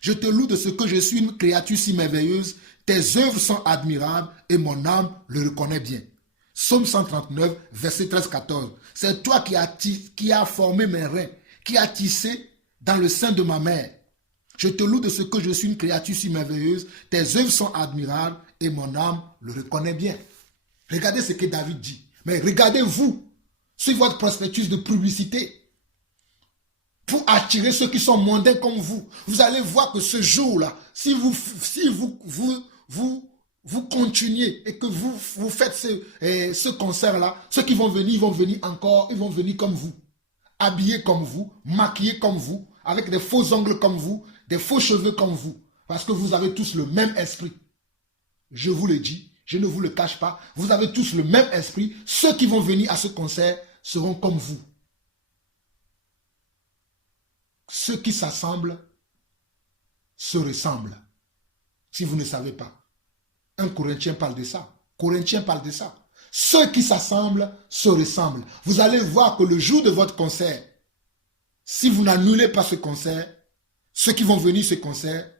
Je te loue de ce que je suis une créature si merveilleuse. Tes œuvres sont admirables et mon âme le reconnaît bien. Psaume 139, verset 13, 14. C'est toi qui as formé mes reins, qui as tissé dans le sein de ma mère. Je te loue de ce que je suis une créature si merveilleuse. Tes œuvres sont admirables et mon âme le reconnaît bien. Regardez ce que David dit. Mais regardez-vous sur votre prospectus de publicité pour attirer ceux qui sont mondains comme vous. Vous allez voir que ce jour-là, si vous continuez et que vous faites ce concert-là, ceux qui vont venir, ils vont venir comme vous, habillés comme vous, maquillés comme vous, avec des faux ongles comme vous, des faux cheveux comme vous, parce que vous avez tous le même esprit. Je vous le dis, je ne vous le cache pas, vous avez tous le même esprit. Ceux qui vont venir à ce concert seront comme vous. Ceux qui s'assemblent se ressemblent. Si vous ne savez pas. 1 Corinthiens parle de ça. Corinthiens parle de ça. Ceux qui s'assemblent se ressemblent. Vous allez voir que le jour de votre concert, si vous n'annulez pas ce concert, ceux qui vont venir à ce concert,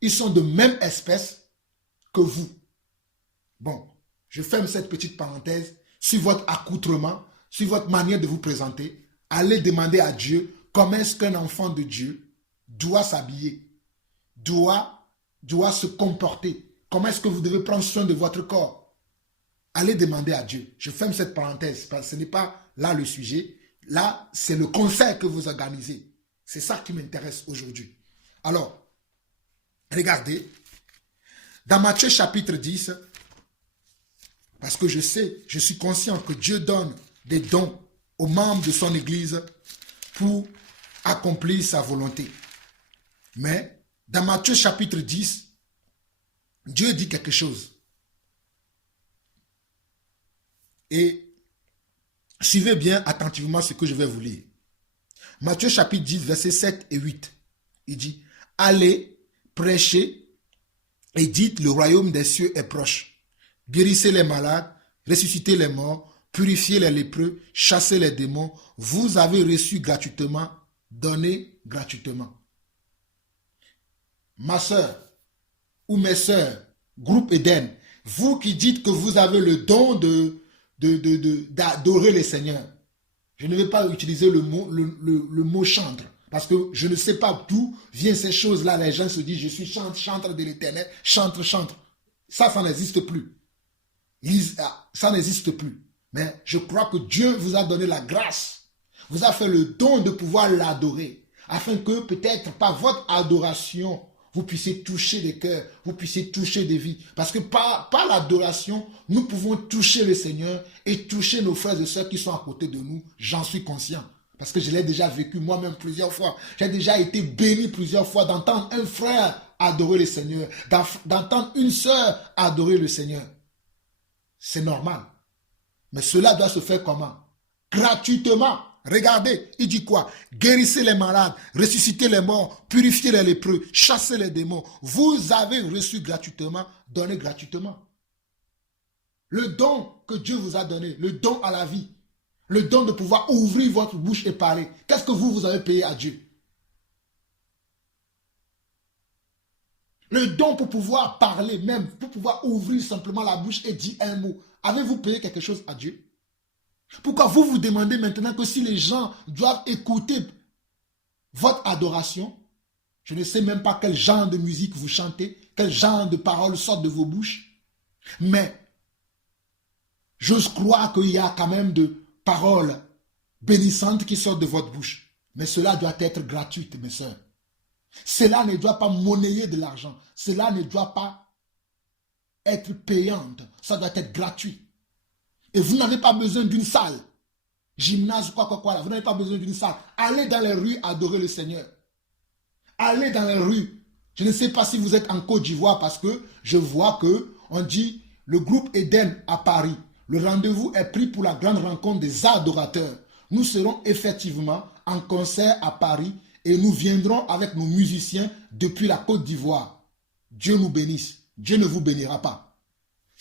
ils sont de même espèce que vous. Bon, je ferme cette petite parenthèse sur votre accoutrement, sur votre manière de vous présenter. Allez demander à Dieu comment est-ce qu'un enfant de Dieu doit s'habiller, doit se comporter. Comment est-ce que vous devez prendre soin de votre corps? Allez demander à Dieu. Je ferme cette parenthèse parce que ce n'est pas là le sujet. Là, c'est le concert que vous organisez. C'est ça qui m'intéresse aujourd'hui. Alors, regardez, dans Matthieu chapitre 10, parce que je suis conscient que Dieu donne des dons aux membres de son Église pour accomplir sa volonté. Mais, dans Matthieu chapitre 10, Dieu dit quelque chose. Et suivez bien attentivement ce que je vais vous lire. Matthieu chapitre 10, versets 7 et 8. Il dit, allez, prêchez et dites, le royaume des cieux est proche. Guérissez les malades, ressuscitez les morts, purifiez les lépreux, chassez les démons. Vous avez reçu gratuitement, donnez gratuitement. Ma soeur, ou mes sœurs, groupe Éden, Vous qui dites que vous avez le don d'adorer les seigneurs. Je ne vais pas utiliser le mot chantre. Parce que je ne sais pas d'où viennent ces choses-là. Les gens se disent, je suis chantre de l'éternel, chantre. Ça n'existe plus. Ça n'existe plus. Mais je crois que Dieu vous a donné la grâce, vous a fait le don de pouvoir l'adorer, afin que peut-être par votre adoration, vous puissiez toucher des cœurs, vous puissiez toucher des vies. Parce que par l'adoration, nous pouvons toucher le Seigneur et toucher nos frères et sœurs qui sont à côté de nous. J'en suis conscient. Parce que je l'ai déjà vécu moi-même plusieurs fois. J'ai déjà été béni plusieurs fois d'entendre un frère adorer le Seigneur, d'entendre une sœur adorer le Seigneur. C'est normal. Mais cela doit se faire comment? Gratuitement. Regardez, il dit quoi? Guérissez les malades, ressuscitez les morts, purifiez les lépreux, chassez les démons. Vous avez reçu gratuitement, donnez gratuitement. Le don que Dieu vous a donné, le don à la vie, le don de pouvoir ouvrir votre bouche et parler. Qu'est-ce que vous avez payé à Dieu? Le don pour pouvoir parler même, pour pouvoir ouvrir simplement la bouche et dire un mot. Avez-vous payé quelque chose à Dieu? Pourquoi vous vous demandez maintenant que si les gens doivent écouter votre adoration, je ne sais même pas quel genre de musique vous chantez, quel genre de paroles sortent de vos bouches, mais j'ose croire qu'il y a quand même de paroles bénissantes qui sortent de votre bouche. Mais cela doit être gratuit, mes sœurs. Cela ne doit pas monnayer de l'argent. Cela ne doit pas être payante. Ça doit être gratuit. Et vous n'avez pas besoin d'une salle. Gymnase, quoi là. Vous n'avez pas besoin d'une salle. Allez dans les rues adorer le Seigneur. Allez dans les rues. Je ne sais pas si vous êtes en Côte d'Ivoire parce que je vois que on dit le groupe Eden à Paris. Le rendez-vous est pris pour la grande rencontre des adorateurs. Nous serons effectivement en concert à Paris et nous viendrons avec nos musiciens depuis la Côte d'Ivoire. Dieu nous bénisse. Dieu ne vous bénira pas.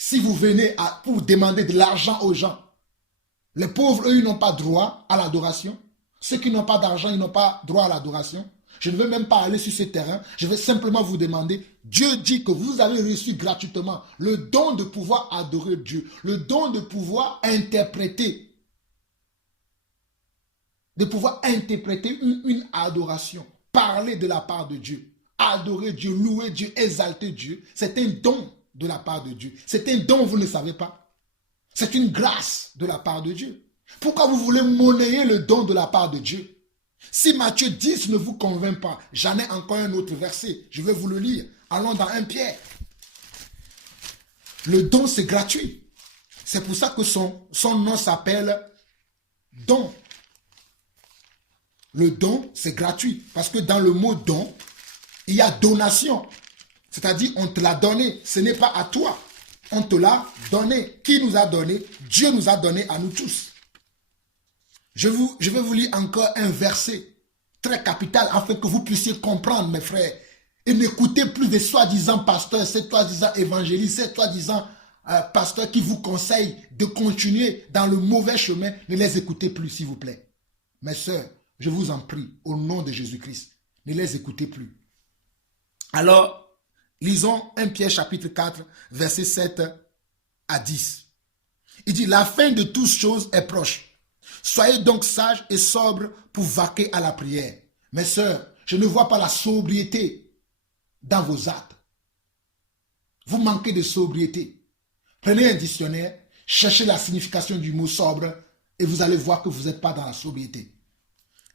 Si vous venez pour demander de l'argent aux gens, les pauvres, eux, ils n'ont pas droit à l'adoration. Ceux qui n'ont pas d'argent, ils n'ont pas droit à l'adoration. Je ne veux même pas aller sur ce terrain. Je vais simplement vous demander, Dieu dit que vous avez reçu gratuitement le don de pouvoir adorer Dieu, le don de pouvoir interpréter, une adoration, parler de la part de Dieu, adorer Dieu, louer Dieu, exalter Dieu. C'est un don de la part de Dieu. C'est un don, vous ne savez pas. C'est une grâce de la part de Dieu. Pourquoi vous voulez monnayer le don de la part de Dieu? Si Matthieu 10 ne vous convainc pas, j'en ai encore un autre verset. Je vais vous le lire. Allons dans 1 Pierre. Le don, c'est gratuit. C'est pour ça que son nom s'appelle don. Le don, c'est gratuit. Parce que dans le mot don, il y a donation. C'est-à-dire, on te l'a donné. Ce n'est pas à toi. On te l'a donné. Qui nous a donné? Dieu nous a donné à nous tous. Je vais vous lire encore un verset très capital afin que vous puissiez comprendre, mes frères. Et n'écoutez plus des soi-disant pasteurs, ces soi-disant évangélistes, ces soi-disant pasteurs qui vous conseillent de continuer dans le mauvais chemin. Ne les écoutez plus, s'il vous plaît. Mes sœurs, je vous en prie, au nom de Jésus-Christ, ne les écoutez plus. Alors, lisons 1 Pierre chapitre 4, versets 7 à 10. Il dit, la fin de toutes choses est proche. Soyez donc sages et sobres pour vaquer à la prière. Mes sœurs, je ne vois pas la sobriété dans vos actes. Vous manquez de sobriété. Prenez un dictionnaire, cherchez la signification du mot sobre et vous allez voir que vous n'êtes pas dans la sobriété.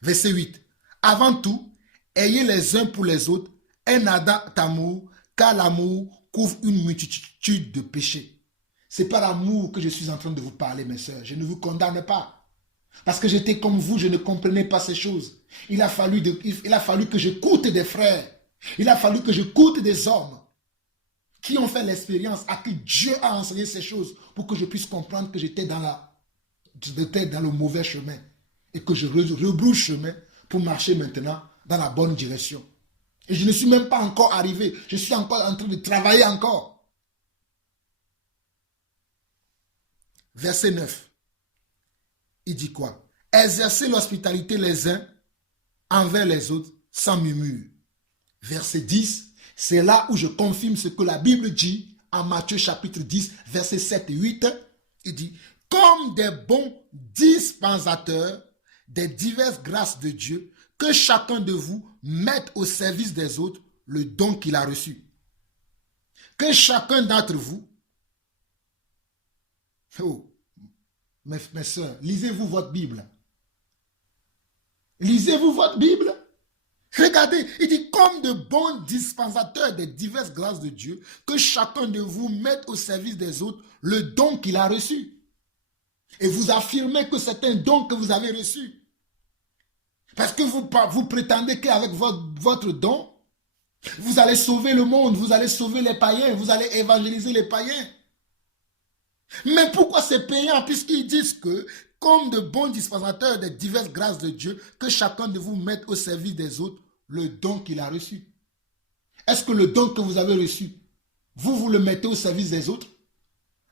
Verset 8. Avant tout, ayez les uns pour les autres un ardent amour, car l'amour couvre une multitude de péchés. Ce n'est pas l'amour que je suis en train de vous parler, mes sœurs. Je ne vous condamne pas. Parce que j'étais comme vous, je ne comprenais pas ces choses. Il a fallu que j'écoute des frères. Il a fallu que j'écoute des hommes qui ont fait l'expérience, à qui Dieu a enseigné ces choses pour que je puisse comprendre que j'étais dans le mauvais chemin et que je rebrousse chemin pour marcher maintenant dans la bonne direction. Et je ne suis même pas encore arrivé. Je suis encore en train de travailler encore. Verset 9. Il dit quoi? Exercez l'hospitalité les uns envers les autres sans murmure. Verset 10. C'est là où je confirme ce que la Bible dit en Matthieu chapitre 10, versets 7 et 8, il dit, comme des bons dispensateurs des diverses grâces de Dieu, que chacun de vous mette au service des autres le don qu'il a reçu. Que chacun d'entre vous, oh, mes soeurs, lisez-vous votre Bible. Lisez-vous votre Bible. Regardez, il dit comme de bons dispensateurs des diverses grâces de Dieu, que chacun de vous mette au service des autres le don qu'il a reçu. Et vous affirmez que c'est un don que vous avez reçu. Parce que vous prétendez qu'avec votre don, vous allez sauver le monde, vous allez sauver les païens, vous allez évangéliser les païens. Mais pourquoi c'est payant? Puisqu'ils disent que, comme de bons dispensateurs des diverses grâces de Dieu, que chacun de vous mette au service des autres le don qu'il a reçu. Est-ce que le don que vous avez reçu, vous le mettez au service des autres?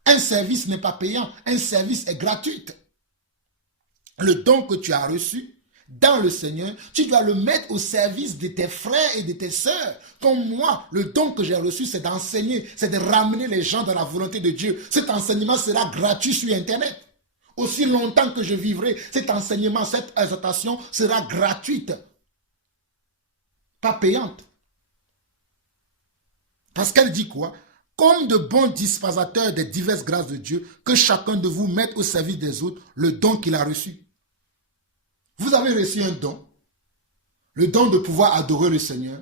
Un service n'est pas payant, un service est gratuit. Le don que tu as reçu dans le Seigneur, tu dois le mettre au service de tes frères et de tes sœurs. Comme moi, le don que j'ai reçu, c'est d'enseigner, c'est de ramener les gens dans la volonté de Dieu. Cet enseignement sera gratuit sur Internet. Aussi longtemps que je vivrai, cet enseignement, cette exhortation sera gratuite. Pas payante. Parce qu'elle dit quoi? Comme de bons dispensateurs des diverses grâces de Dieu, que chacun de vous mette au service des autres le don qu'il a reçu. Vous avez reçu un don, le don de pouvoir adorer le Seigneur,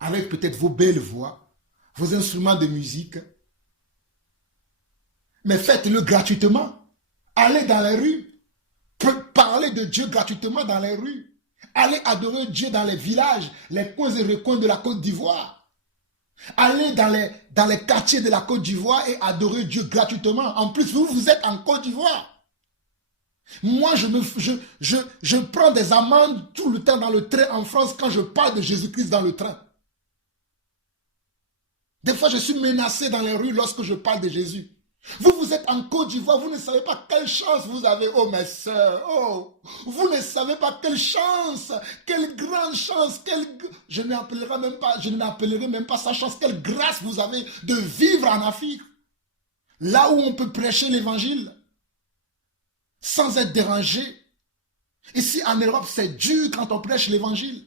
avec peut-être vos belles voix, vos instruments de musique. Mais faites-le gratuitement. Allez dans les rues, parlez de Dieu gratuitement dans les rues. Allez adorer Dieu dans les villages, les coins et recoins de la Côte d'Ivoire. Allez dans les quartiers de la Côte d'Ivoire et adorer Dieu gratuitement. En plus, vous êtes en Côte d'Ivoire. Moi, je prends des amendes tout le temps dans le train en France quand je parle de Jésus-Christ dans le train. Des fois, je suis menacé dans les rues lorsque je parle de Jésus. Vous êtes en Côte d'Ivoire, vous ne savez pas quelle chance vous avez, oh mes sœurs, oh, vous ne savez pas quelle chance, quelle grande chance, je n'appellerai même pas ça chance, quelle grâce vous avez de vivre en Afrique, là où on peut prêcher l'évangile, sans être dérangé. Ici en Europe, c'est dur quand on prêche l'évangile.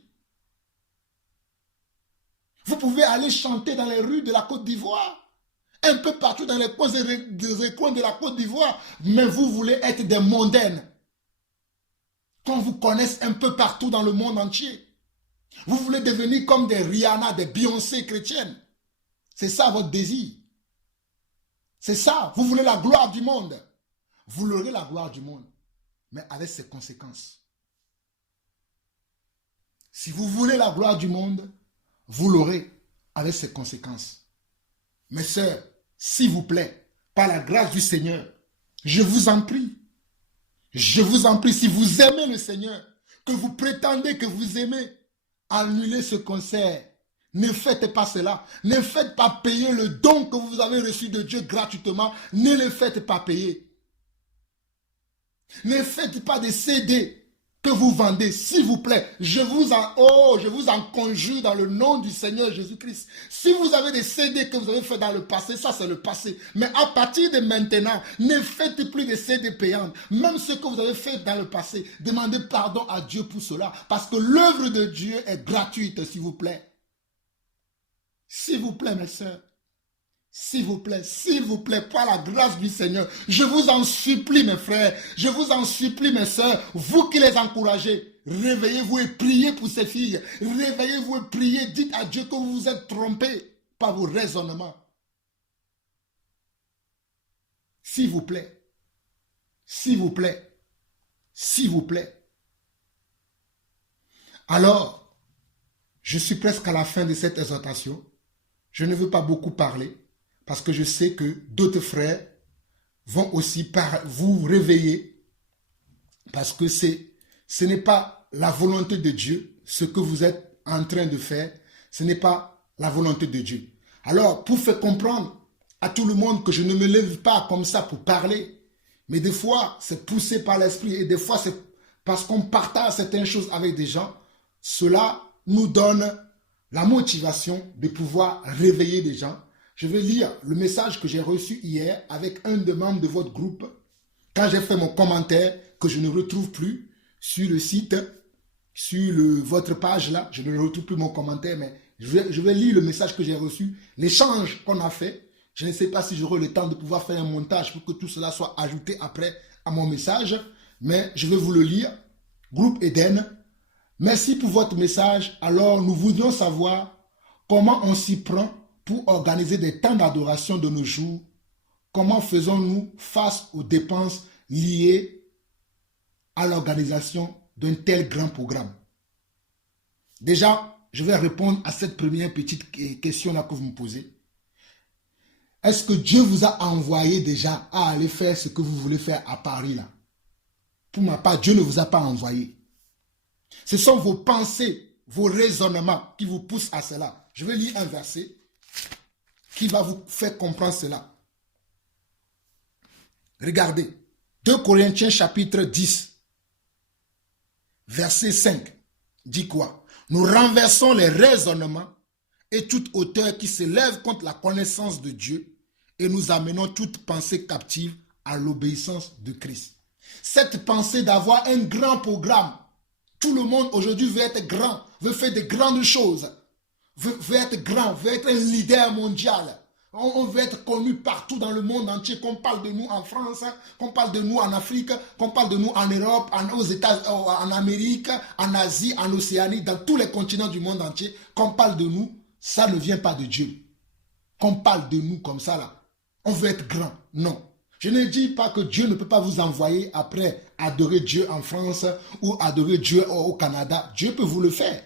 Vous pouvez aller chanter dans les rues de la Côte d'Ivoire, un peu partout dans les coins de la Côte d'Ivoire, mais vous voulez être des mondaines, qu'on vous connaisse un peu partout dans le monde entier. Vous voulez devenir comme des Rihanna, des Beyoncé chrétiennes. C'est ça votre désir. C'est ça, vous voulez la gloire du monde. Vous l'aurez la gloire du monde, mais avec ses conséquences. Si vous voulez la gloire du monde, vous l'aurez avec ses conséquences. Mes sœurs, s'il vous plaît, par la grâce du Seigneur, je vous en prie, si vous aimez le Seigneur, que vous prétendez que vous aimez, annulez ce concert. Ne faites pas cela. Ne faites pas payer le don que vous avez reçu de Dieu gratuitement. Ne le faites pas payer. Ne faites pas des CD que vous vendez, s'il vous plaît. Je vous en conjure dans le nom du Seigneur Jésus-Christ. Si vous avez des CD que vous avez fait dans le passé, ça c'est le passé. Mais à partir de maintenant, ne faites plus de CD payantes. Même ce que vous avez fait dans le passé, demandez pardon à Dieu pour cela. Parce que l'œuvre de Dieu est gratuite, s'il vous plaît. S'il vous plaît, mes sœurs. S'il vous plaît, par la grâce du Seigneur, je vous en supplie, mes frères, je vous en supplie, mes sœurs, vous qui les encouragez, réveillez-vous et priez pour ces filles, réveillez-vous et priez, dites à Dieu que vous vous êtes trompés par vos raisonnements. S'il vous plaît, s'il vous plaît, s'il vous plaît. Alors, je suis presque à la fin de cette exhortation, je ne veux pas beaucoup parler, parce que je sais que d'autres frères vont aussi vous réveiller. Parce que ce n'est pas la volonté de Dieu, ce que vous êtes en train de faire, ce n'est pas la volonté de Dieu. Alors, pour faire comprendre à tout le monde que je ne me lève pas comme ça pour parler, mais des fois, c'est poussé par l'esprit, et des fois, c'est parce qu'on partage certaines choses avec des gens, cela nous donne la motivation de pouvoir réveiller des gens, Je vais lire le message que j'ai reçu hier avec un des membres de votre groupe quand j'ai fait mon commentaire que je ne retrouve plus sur le site, sur votre page là. Je ne retrouve plus mon commentaire, mais je vais lire le message que j'ai reçu, l'échange qu'on a fait. Je ne sais pas si j'aurai le temps de pouvoir faire un montage pour que tout cela soit ajouté après à mon message, mais je vais vous le lire. Groupe Eden, merci pour votre message. Alors, nous voudrions savoir comment on s'y prend pour organiser des temps d'adoration de nos jours. Comment faisons-nous face aux dépenses liées à l'organisation d'un tel grand programme? Déjà, je vais répondre à cette première petite question-là que vous me posez. Est-ce que Dieu vous a envoyé déjà à aller faire ce que vous voulez faire à Paris là? Pour ma part, Dieu ne vous a pas envoyé. Ce sont vos pensées, vos raisonnements qui vous poussent à cela. Je vais lire un verset qui va vous faire comprendre cela. Regardez, 2 Corinthiens chapitre 10, verset 5, dit quoi? Nous renversons les raisonnements et toute hauteur qui s'élève contre la connaissance de Dieu et nous amenons toute pensée captive à l'obéissance de Christ. Cette pensée d'avoir un grand programme, tout le monde aujourd'hui veut être grand, veut faire de grandes choses, veut être grand, veut être un leader mondial. On veut être connu partout dans le monde entier, qu'on parle de nous en France, qu'on parle de nous en Afrique, qu'on parle de nous en Europe, aux États, en Amérique, en Asie, en Océanie, dans tous les continents du monde entier, qu'on parle de nous, ça ne vient pas de Dieu. Qu'on parle de nous comme ça là, on veut être grand, non. Je ne dis pas que Dieu ne peut pas vous envoyer après adorer Dieu en France ou adorer Dieu au Canada. Dieu peut vous le faire.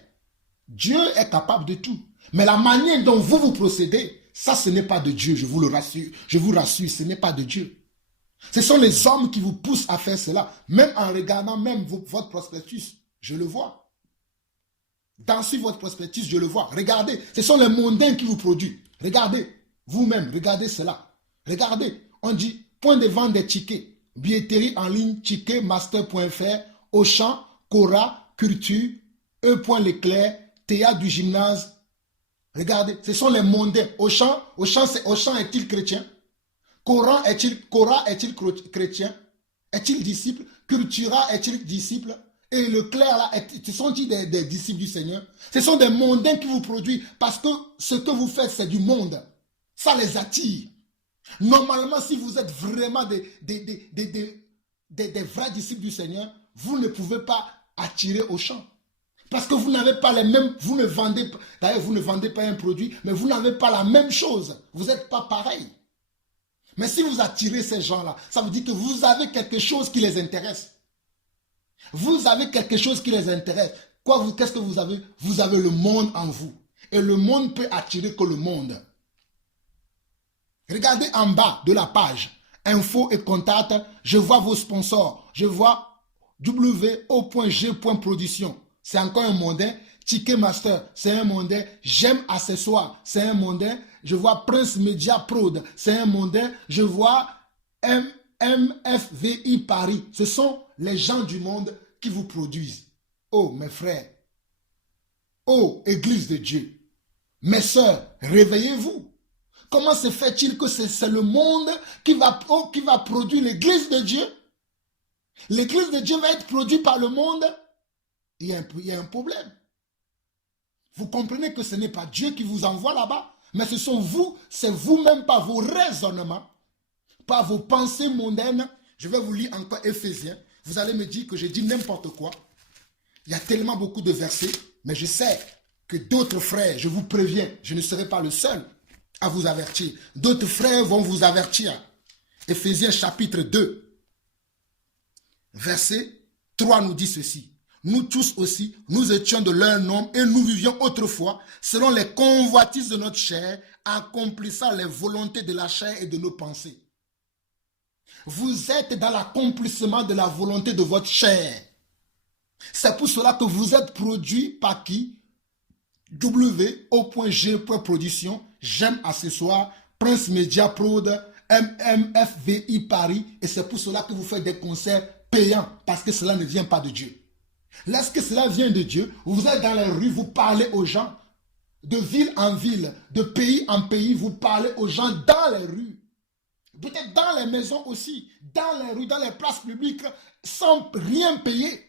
Dieu est capable de tout. Mais la manière dont vous procédez, ça ce n'est pas de Dieu, je vous le rassure. Je vous rassure, ce n'est pas de Dieu. Ce sont les hommes qui vous poussent à faire cela. Même en regardant même votre prospectus, je le vois. Dans votre prospectus, je le vois. Regardez, ce sont les mondains qui vous produisent. Regardez, vous-même, regardez cela. Regardez, on dit point de vente des tickets, billetterie en ligne, ticketmaster.fr, Auchan, Cora, Culture, E.Leclerc, Théâtre du Gymnase. Regardez, ce sont les mondains. Auchan est-il chrétien? Cora est-il chrétien? Est-il disciple? Cultura est-il disciple? Et Leclerc, là, sont-ils des disciples du Seigneur? Ce sont des mondains qui vous produisent parce que ce que vous faites, c'est du monde. Ça les attire. Normalement, si vous êtes vraiment des vrais disciples du Seigneur, vous ne pouvez pas attirer au champ. Parce que vous n'avez pas les mêmes, vous ne vendez pas un produit, mais vous n'avez pas la même chose. Vous n'êtes pas pareil. Mais si vous attirez ces gens-là, ça veut dire que vous avez quelque chose qui les intéresse. Vous avez quelque chose qui les intéresse. Qu'est-ce que vous avez? Vous avez le monde en vous. Et le monde peut attirer que le monde. Regardez en bas de la page, info et contact, je vois vos sponsors. Je vois wo.g.production, c'est encore un mondain. Ticketmaster, c'est un mondain. J'aime accessoires, c'est un mondain. Je vois Prince Media Prod, c'est un mondain. Je vois MFVI Paris, ce sont les gens du monde qui vous produisent. Oh mes frères, oh Église de Dieu, mes sœurs, réveillez-vous. Comment se fait-il que c'est le monde qui va produire l'Église de Dieu? L'Église de Dieu va être produite par le monde. Il y a un problème. Vous comprenez que ce n'est pas Dieu qui vous envoie là-bas, mais ce sont vous, c'est vous-même par vos raisonnements, par vos pensées mondaines. Je vais vous lire encore Éphésiens. Vous allez me dire que je dis n'importe quoi. Il y a tellement beaucoup de versets, mais je sais que d'autres frères, je vous préviens, je ne serai pas le seul à vous avertir. D'autres frères vont vous avertir. Éphésiens chapitre 2, verset 3 nous dit ceci. Nous tous aussi, nous étions de leur nombre et nous vivions autrefois selon les convoitises de notre chair, accomplissant les volontés de la chair et de nos pensées. Vous êtes dans l'accomplissement de la volonté de votre chair. C'est pour cela que vous êtes produit par qui? wo.g.production, J'aime accessoires, Prince Media Prod, MFVI Paris, et c'est pour cela que vous faites des concerts payants, parce que cela ne vient pas de Dieu. Lorsque cela vient de Dieu, vous êtes dans les rues, vous parlez aux gens, de ville en ville, de pays en pays, vous parlez aux gens dans les rues, peut-être dans les maisons aussi, dans les rues, dans les places publiques, sans rien payer,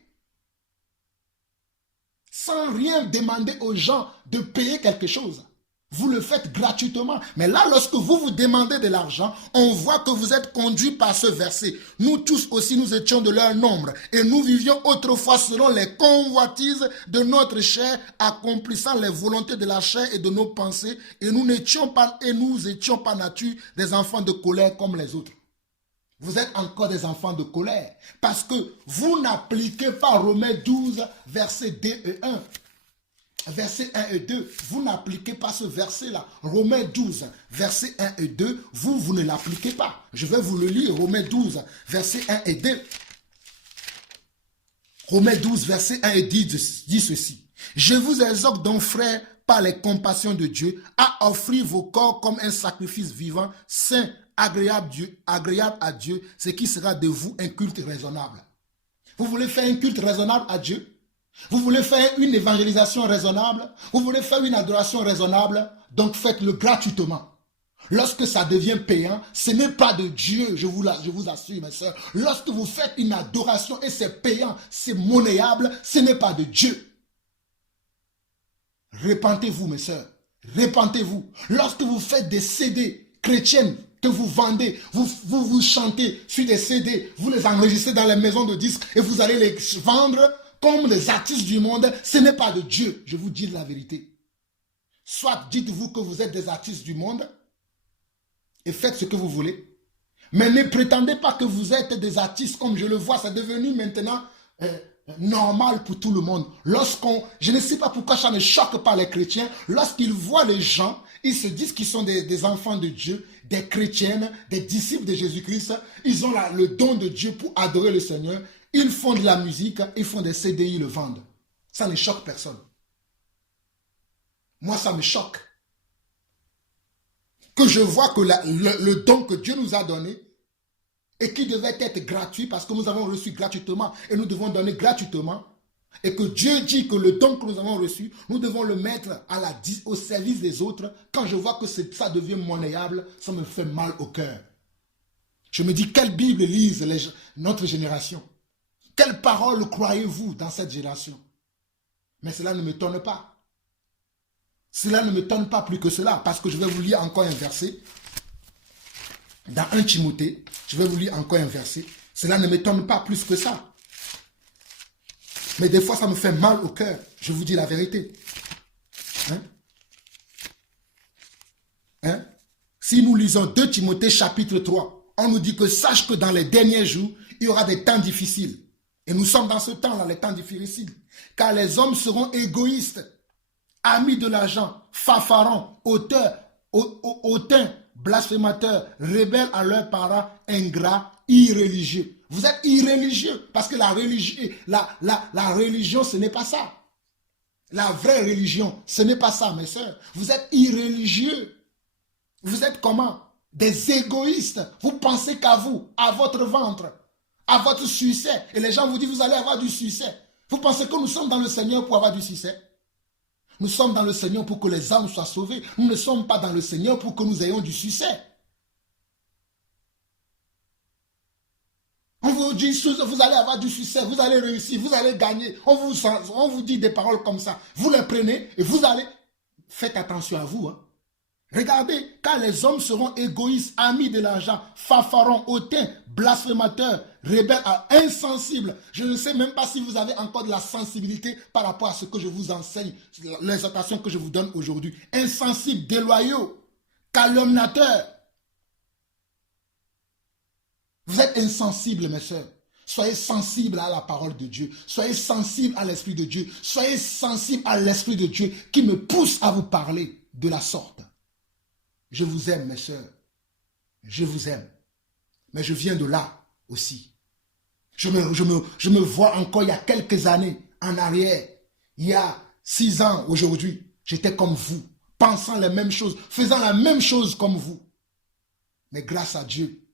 sans rien demander aux gens de payer quelque chose. Vous le faites gratuitement. Mais là, lorsque vous demandez de l'argent, on voit que vous êtes conduits par ce verset. Nous tous aussi, nous étions de leur nombre. Et nous vivions autrefois selon les convoitises de notre chair, accomplissant les volontés de la chair et de nos pensées. Et nous étions par nature des enfants de colère comme les autres. Vous êtes encore des enfants de colère. Parce que vous n'appliquez pas Romains 12, versets 2 et 1. Versets 1 et 2, vous n'appliquez pas ce verset-là. Romains 12, versets 1 et 2, vous ne l'appliquez pas. Je vais vous le lire, Romains 12, versets 1 et 2. Romains 12, verset 1 et 10 dit ceci. Je vous exhorte donc, frères, par les compassions de Dieu, à offrir vos corps comme un sacrifice vivant, saint, agréable à Dieu, ce qui sera de vous un culte raisonnable. Vous voulez faire un culte raisonnable à Dieu? Vous voulez faire une évangélisation raisonnable? Vous voulez faire une adoration raisonnable? Donc faites-le gratuitement. Lorsque ça devient payant, ce n'est pas de Dieu, je vous assure, mes soeurs. Lorsque vous faites une adoration et c'est payant, c'est monnayable, ce n'est pas de Dieu. Repentez-vous, mes soeurs. Repentez-vous. Lorsque vous faites des CD chrétiennes que vous vendez, vous chantez sur des CD, vous les enregistrez dans les maisons de disques et vous allez les vendre comme les artistes du monde, ce n'est pas de Dieu, je vous dis la vérité. Soit dites-vous que vous êtes des artistes du monde et faites ce que vous voulez, mais ne prétendez pas que vous êtes des artistes comme je le vois, c'est devenu maintenant normal pour tout le monde. Je ne sais pas pourquoi ça ne choque pas les chrétiens, lorsqu'ils voient les gens, ils se disent qu'ils sont des enfants de Dieu, des chrétiennes, des disciples de Jésus-Christ, ils ont le don de Dieu pour adorer le Seigneur. Ils font de la musique, ils font des CDI, ils le vendent. Ça ne choque personne. Moi, ça me choque. Que je vois que le don que Dieu nous a donné et qui devait être gratuit parce que nous avons reçu gratuitement et nous devons donner gratuitement et que Dieu dit que le don que nous avons reçu, nous devons le mettre au service des autres. Quand je vois que ça devient monnayable, ça me fait mal au cœur. Je me dis, quelle Bible lise notre génération? Quelle parole croyez-vous dans cette génération? Mais cela ne m'étonne pas. Cela ne m'étonne pas plus que cela, parce que je vais vous lire encore un verset. Dans 1 Timothée, je vais vous lire encore un verset. Cela ne m'étonne pas plus que ça. Mais des fois, ça me fait mal au cœur. Je vous dis la vérité. Si nous lisons 2 Timothée chapitre 3, on nous dit que sache que dans les derniers jours, il y aura des temps difficiles. Et nous sommes dans ce temps-là, les temps difficiles. Car les hommes seront égoïstes, amis de l'argent, fanfarons, hautains, blasphémateurs, rebelles à leurs parents, ingrats, irréligieux. Vous êtes irréligieux parce que la religion, ce n'est pas ça. La vraie religion, ce n'est pas ça, mes sœurs. Vous êtes irréligieux. Vous êtes comment? Des égoïstes. Vous pensez qu'à vous, à votre ventre, à votre succès. Et les gens vous disent, vous allez avoir du succès. Vous pensez que nous sommes dans le Seigneur pour avoir du succès? Nous sommes dans le Seigneur pour que les âmes soient sauvées. Nous ne sommes pas dans le Seigneur pour que nous ayons du succès. On vous dit, vous allez avoir du succès, vous allez réussir, vous allez gagner. On vous dit des paroles comme ça. Vous les prenez et vous allez... Faites attention à vous, hein. Regardez, car les hommes seront égoïstes, amis de l'argent, fanfarons, hautains, blasphémateurs, rebelles, insensibles. Je ne sais même pas si vous avez encore de la sensibilité par rapport à ce que je vous enseigne, l'exhortation que je vous donne aujourd'hui. Insensibles, déloyaux, calomniateurs. Vous êtes insensibles, mes soeurs. Soyez sensibles à la parole de Dieu. Soyez sensibles à l'Esprit de Dieu. Soyez sensibles à l'Esprit de Dieu qui me pousse à vous parler de la sorte. Je vous aime, mes soeurs. Je vous aime. Mais je viens de là aussi. Je me vois encore il y a quelques années en arrière. Il y a 6 ans aujourd'hui. J'étais comme vous. Pensant les mêmes choses. Faisant la même chose comme vous. Mais grâce à Dieu,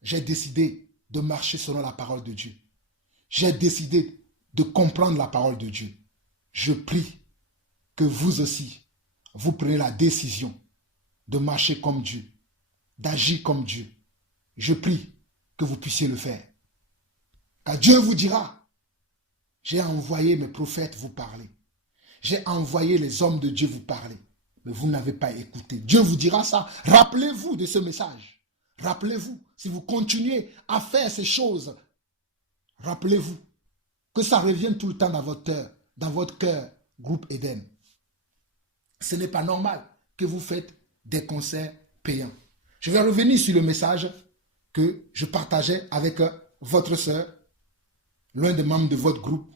j'ai décidé de marcher selon la parole de Dieu. J'ai décidé de comprendre la parole de Dieu. Je prie que vous aussi, vous prenez la décision de marcher comme Dieu, d'agir comme Dieu. Je prie que vous puissiez le faire. Car Dieu vous dira, j'ai envoyé mes prophètes vous parler. J'ai envoyé les hommes de Dieu vous parler. Mais vous n'avez pas écouté. Dieu vous dira ça. Rappelez-vous de ce message. Rappelez-vous, si vous continuez à faire ces choses, rappelez-vous que ça revienne tout le temps dans votre cœur, groupe Eden. Ce n'est pas normal que vous faites des concerts payants. Je vais revenir sur le message que je partageais avec votre sœur, l'un des membres de votre groupe.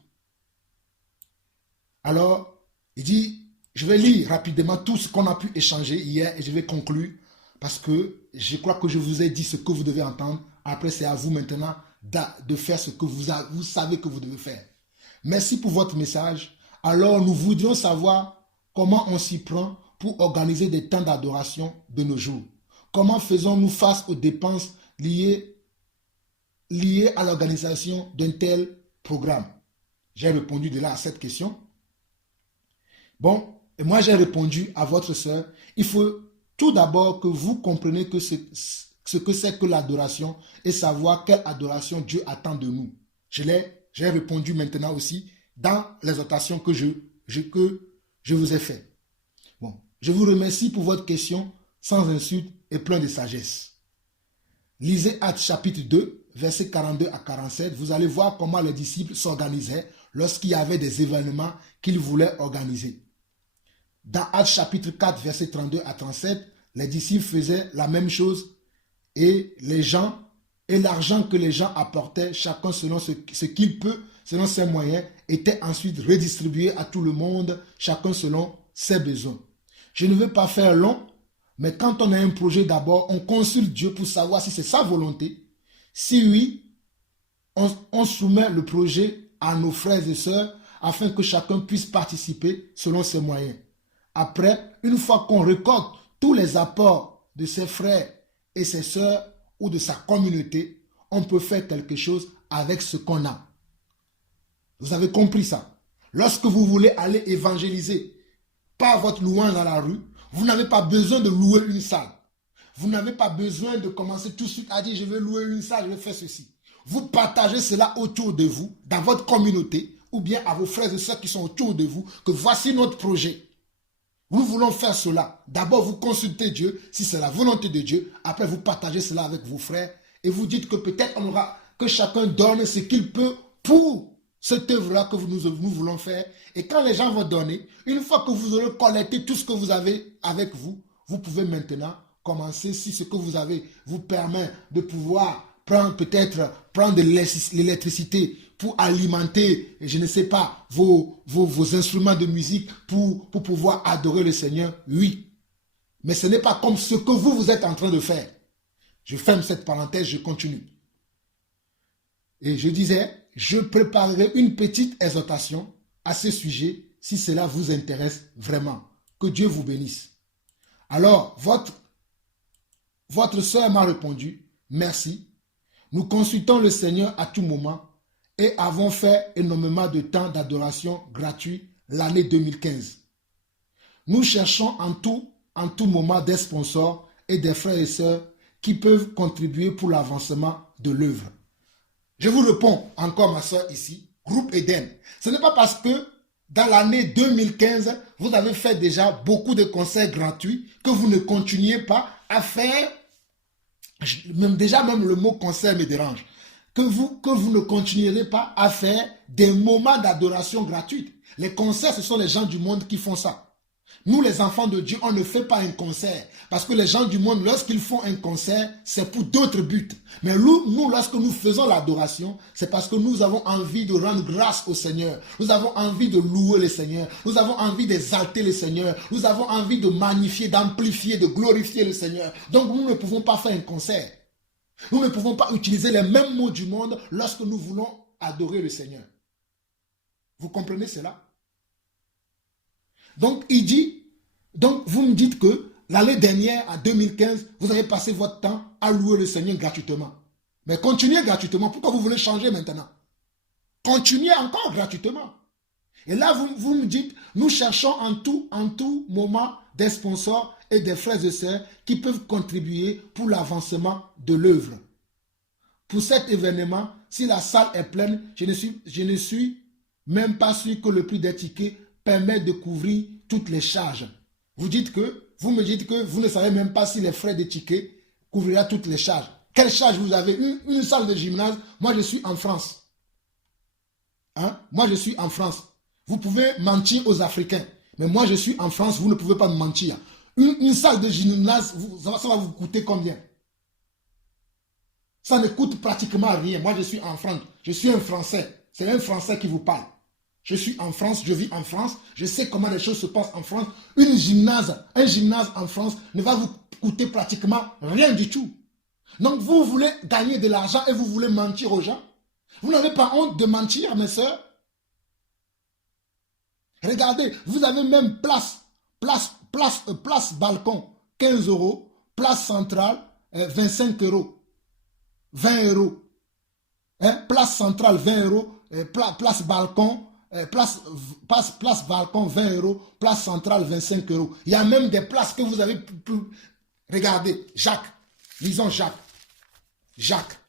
Alors, il dit, je vais lire rapidement tout ce qu'on a pu échanger hier et je vais conclure parce que je crois que je vous ai dit ce que vous devez entendre. Après, c'est à vous maintenant de faire ce que vous savez que vous devez faire. Merci pour votre message. Alors, nous voudrions savoir comment on s'y prend pour organiser des temps d'adoration de nos jours. Comment faisons-nous face aux dépenses liées à l'organisation d'un tel programme? J'ai répondu de là à cette question. Bon, et moi j'ai répondu à votre sœur, il faut tout d'abord que vous compreniez que ce que c'est que l'adoration et savoir quelle adoration Dieu attend de nous. J'ai répondu maintenant aussi dans l'exhortation que je vous ai fait. Bon, je vous remercie pour votre question sans insulte et plein de sagesse. Lisez Actes chapitre 2, versets 42 à 47. Vous allez voir comment les disciples s'organisaient lorsqu'il y avait des événements qu'ils voulaient organiser. Dans Actes chapitre 4, versets 32 à 37, les disciples faisaient la même chose et l'argent que les gens apportaient, chacun selon ce qu'il peut, selon ses moyens, était ensuite redistribué à tout le monde, chacun selon ses besoins. Je ne veux pas faire long, mais quand on a un projet d'abord, on consulte Dieu pour savoir si c'est sa volonté. Si oui, on soumet le projet à nos frères et sœurs afin que chacun puisse participer selon ses moyens. Après, une fois qu'on récolte tous les apports de ses frères et ses sœurs ou de sa communauté, on peut faire quelque chose avec ce qu'on a. Vous avez compris ça? Lorsque vous voulez aller évangéliser par votre louange dans la rue, vous n'avez pas besoin de louer une salle. Vous n'avez pas besoin de commencer tout de suite à dire je vais louer une salle, je vais faire ceci. Vous partagez cela autour de vous, dans votre communauté, ou bien à vos frères et sœurs qui sont autour de vous, que voici notre projet. Nous voulons faire cela. D'abord, vous consultez Dieu, si c'est la volonté de Dieu. Après, vous partagez cela avec vos frères. Et vous dites que peut-être que chacun donne ce qu'il peut pour cette œuvre-là que nous voulons faire. Et quand les gens vont donner, une fois que vous aurez collecté tout ce que vous avez avec vous, vous pouvez maintenant commencer, si ce que vous avez vous permet de pouvoir prendre de l'électricité pour alimenter, je ne sais pas, vos instruments de musique pour pouvoir adorer le Seigneur, oui. Mais ce n'est pas comme ce que vous êtes en train de faire. Je ferme cette parenthèse, je continue. Et je disais, je préparerai une petite exhortation à ce sujet si cela vous intéresse vraiment. Que Dieu vous bénisse. Alors, votre sœur m'a répondu, merci. Nous consultons le Seigneur à tout moment et avons fait énormément de temps d'adoration gratuit l'année 2015. Nous cherchons en tout moment des sponsors et des frères et sœurs qui peuvent contribuer pour l'avancement de l'œuvre. Je vous réponds encore, ma sœur, ici, groupe Eden. Ce n'est pas parce que dans l'année 2015, vous avez fait déjà beaucoup de concerts gratuits que vous ne continuez pas à faire, même le mot concert me dérange, que vous ne continuerez pas à faire des moments d'adoration gratuite. Les concerts, ce sont les gens du monde qui font ça. Nous, les enfants de Dieu, on ne fait pas un concert. Parce que les gens du monde, lorsqu'ils font un concert, c'est pour d'autres buts. Mais nous, lorsque nous faisons l'adoration, c'est parce que nous avons envie de rendre grâce au Seigneur. Nous avons envie de louer le Seigneur. Nous avons envie d'exalter le Seigneur. Nous avons envie de magnifier, d'amplifier, de glorifier le Seigneur. Donc, nous ne pouvons pas faire un concert. Nous ne pouvons pas utiliser les mêmes mots du monde lorsque nous voulons adorer le Seigneur. Vous comprenez cela? Donc, vous me dites que l'année dernière, en 2015, vous avez passé votre temps à louer le Seigneur gratuitement. Mais continuez gratuitement. Pourquoi vous voulez changer maintenant? Continuez encore gratuitement. Et là, vous me dites, nous cherchons en tout moment des sponsors et des frères et sœurs qui peuvent contribuer pour l'avancement de l'œuvre. Pour cet événement, si la salle est pleine, je ne suis même pas sûr que le prix des tickets permet de couvrir toutes les charges. Vous me dites que vous ne savez même pas si les frais de tickets couvrira toutes les charges. Quelle charge vous avez? Une salle de gymnase. Moi, je suis en France. Hein? Moi, je suis en France. Vous pouvez mentir aux Africains. Mais moi, je suis en France. Vous ne pouvez pas me mentir. Une salle de gymnase, ça va vous coûter combien? Ça ne coûte pratiquement rien. Moi, je suis en France. Je suis un Français. C'est un Français qui vous parle. Je suis en France, je vis en France. Je sais comment les choses se passent en France. Un gymnase en France ne va vous coûter pratiquement rien du tout. Donc, vous voulez gagner de l'argent et vous voulez mentir aux gens. Vous n'avez pas honte de mentir, mes sœurs? Regardez, vous avez même place balcon, 15 €, place centrale, 25 €, 20 €. Hein? Place centrale, 20 €, place balcon, place balcon, 20 €, place centrale, 25 €. Il y a même des places que vous avez... Regardez, Jacques, lisons Jacques. Jacques,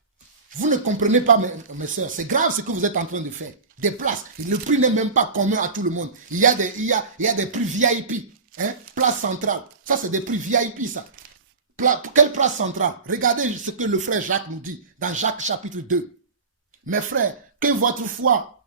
vous ne comprenez pas, mes soeurs, c'est grave ce que vous êtes en train de faire. Des places, le prix n'est même pas commun à tout le monde. Il y a des prix VIP, hein? Place centrale, ça c'est des prix VIP ça. Quelle place centrale? Regardez ce que le frère Jacques nous dit dans Jacques chapitre 2. Mes frères, que votre foi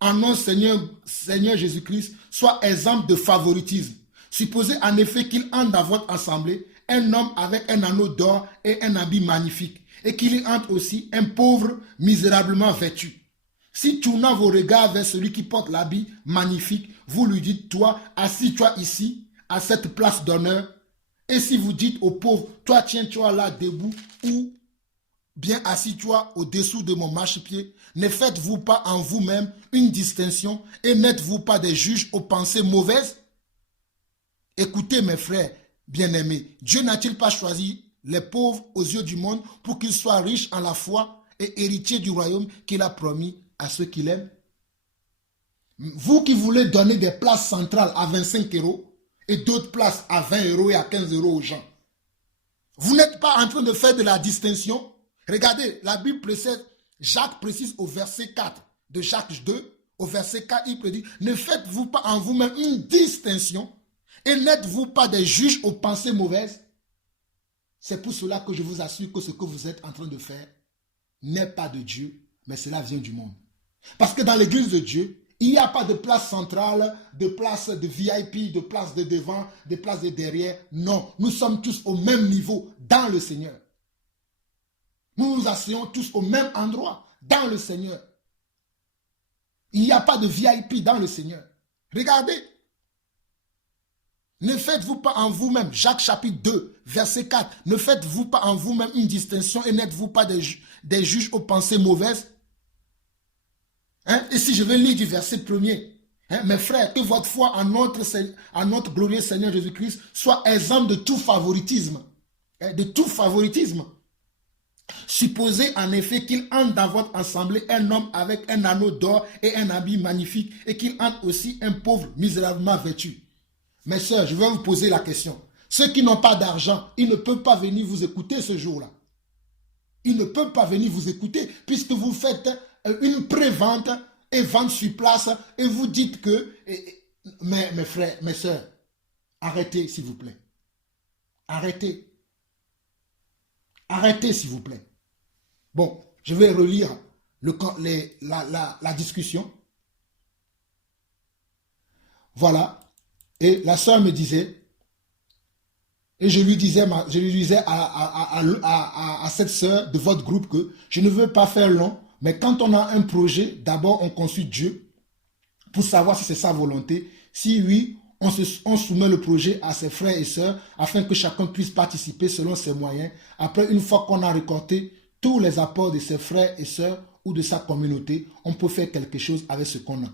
en notre Seigneur Jésus-Christ soit exemple de favoritisme. Supposez en effet qu'il entre dans votre assemblée un homme avec un anneau d'or et un habit magnifique, et qu'il y entre aussi un pauvre misérablement vêtu. Si tournant vos regards vers celui qui porte l'habit magnifique, vous lui dites, toi, assis-toi ici, à cette place d'honneur, et si vous dites au pauvre, toi, tiens-toi là debout, ou bien assis-toi au-dessous de mon marchepied, ne faites-vous pas en vous-même une distinction et n'êtes-vous pas des juges aux pensées mauvaises? Écoutez mes frères bien-aimés, Dieu n'a-t-il pas choisi les pauvres aux yeux du monde pour qu'ils soient riches en la foi et héritiers du royaume qu'il a promis à ceux qui l'aiment? Vous qui voulez donner des places centrales à 25 € et d'autres places à 20 € et à 15 € aux gens, vous n'êtes pas en train de faire de la distinction? Regardez, la Bible précède, Jacques précise au verset 4 de Jacques 2, au verset 4, il prédit, ne faites-vous pas en vous-même une distinction et n'êtes-vous pas des juges aux pensées mauvaises? C'est pour cela que je vous assure que ce que vous êtes en train de faire n'est pas de Dieu, mais cela vient du monde. Parce que dans l'église de Dieu, il n'y a pas de place centrale, de place de VIP, de place de devant, de place de derrière. Non, nous sommes tous au même niveau dans le Seigneur. Nous nous asseyons tous au même endroit dans le Seigneur. Il n'y a pas de VIP dans le Seigneur. Regardez. Ne faites-vous pas en vous-même, Jacques chapitre 2, verset 4, ne faites-vous pas en vous-même une distinction et n'êtes-vous pas des juges aux pensées mauvaises? Hein? Et si je vais lire du verset 1er, hein, mes frères, que votre foi en notre glorieux Seigneur Jésus-Christ soit exempte de tout favoritisme. Hein, de tout favoritisme. Supposez en effet qu'il entre dans votre assemblée un homme avec un anneau d'or et un habit magnifique et qu'il entre aussi un pauvre misérablement vêtu. Mes sœurs, je vais vous poser la question. Ceux qui n'ont pas d'argent, ils ne peuvent pas venir vous écouter ce jour-là. Ils ne peuvent pas venir vous écouter puisque vous faites une pré-vente et vente sur place et vous dites que, mes frères, mes sœurs, arrêtez s'il vous plaît. Arrêtez. Arrêtez s'il vous plaît. Bon, je vais relire la discussion. Voilà. Et la sœur me disait, et je lui disais à cette sœur de votre groupe que je ne veux pas faire long, mais quand on a un projet, d'abord on consulte Dieu pour savoir si c'est sa volonté. Si oui, on soumet le projet à ses frères et sœurs afin que chacun puisse participer selon ses moyens. Après, une fois qu'on a récolté tous les apports de ses frères et sœurs ou de sa communauté, on peut faire quelque chose avec ce qu'on a.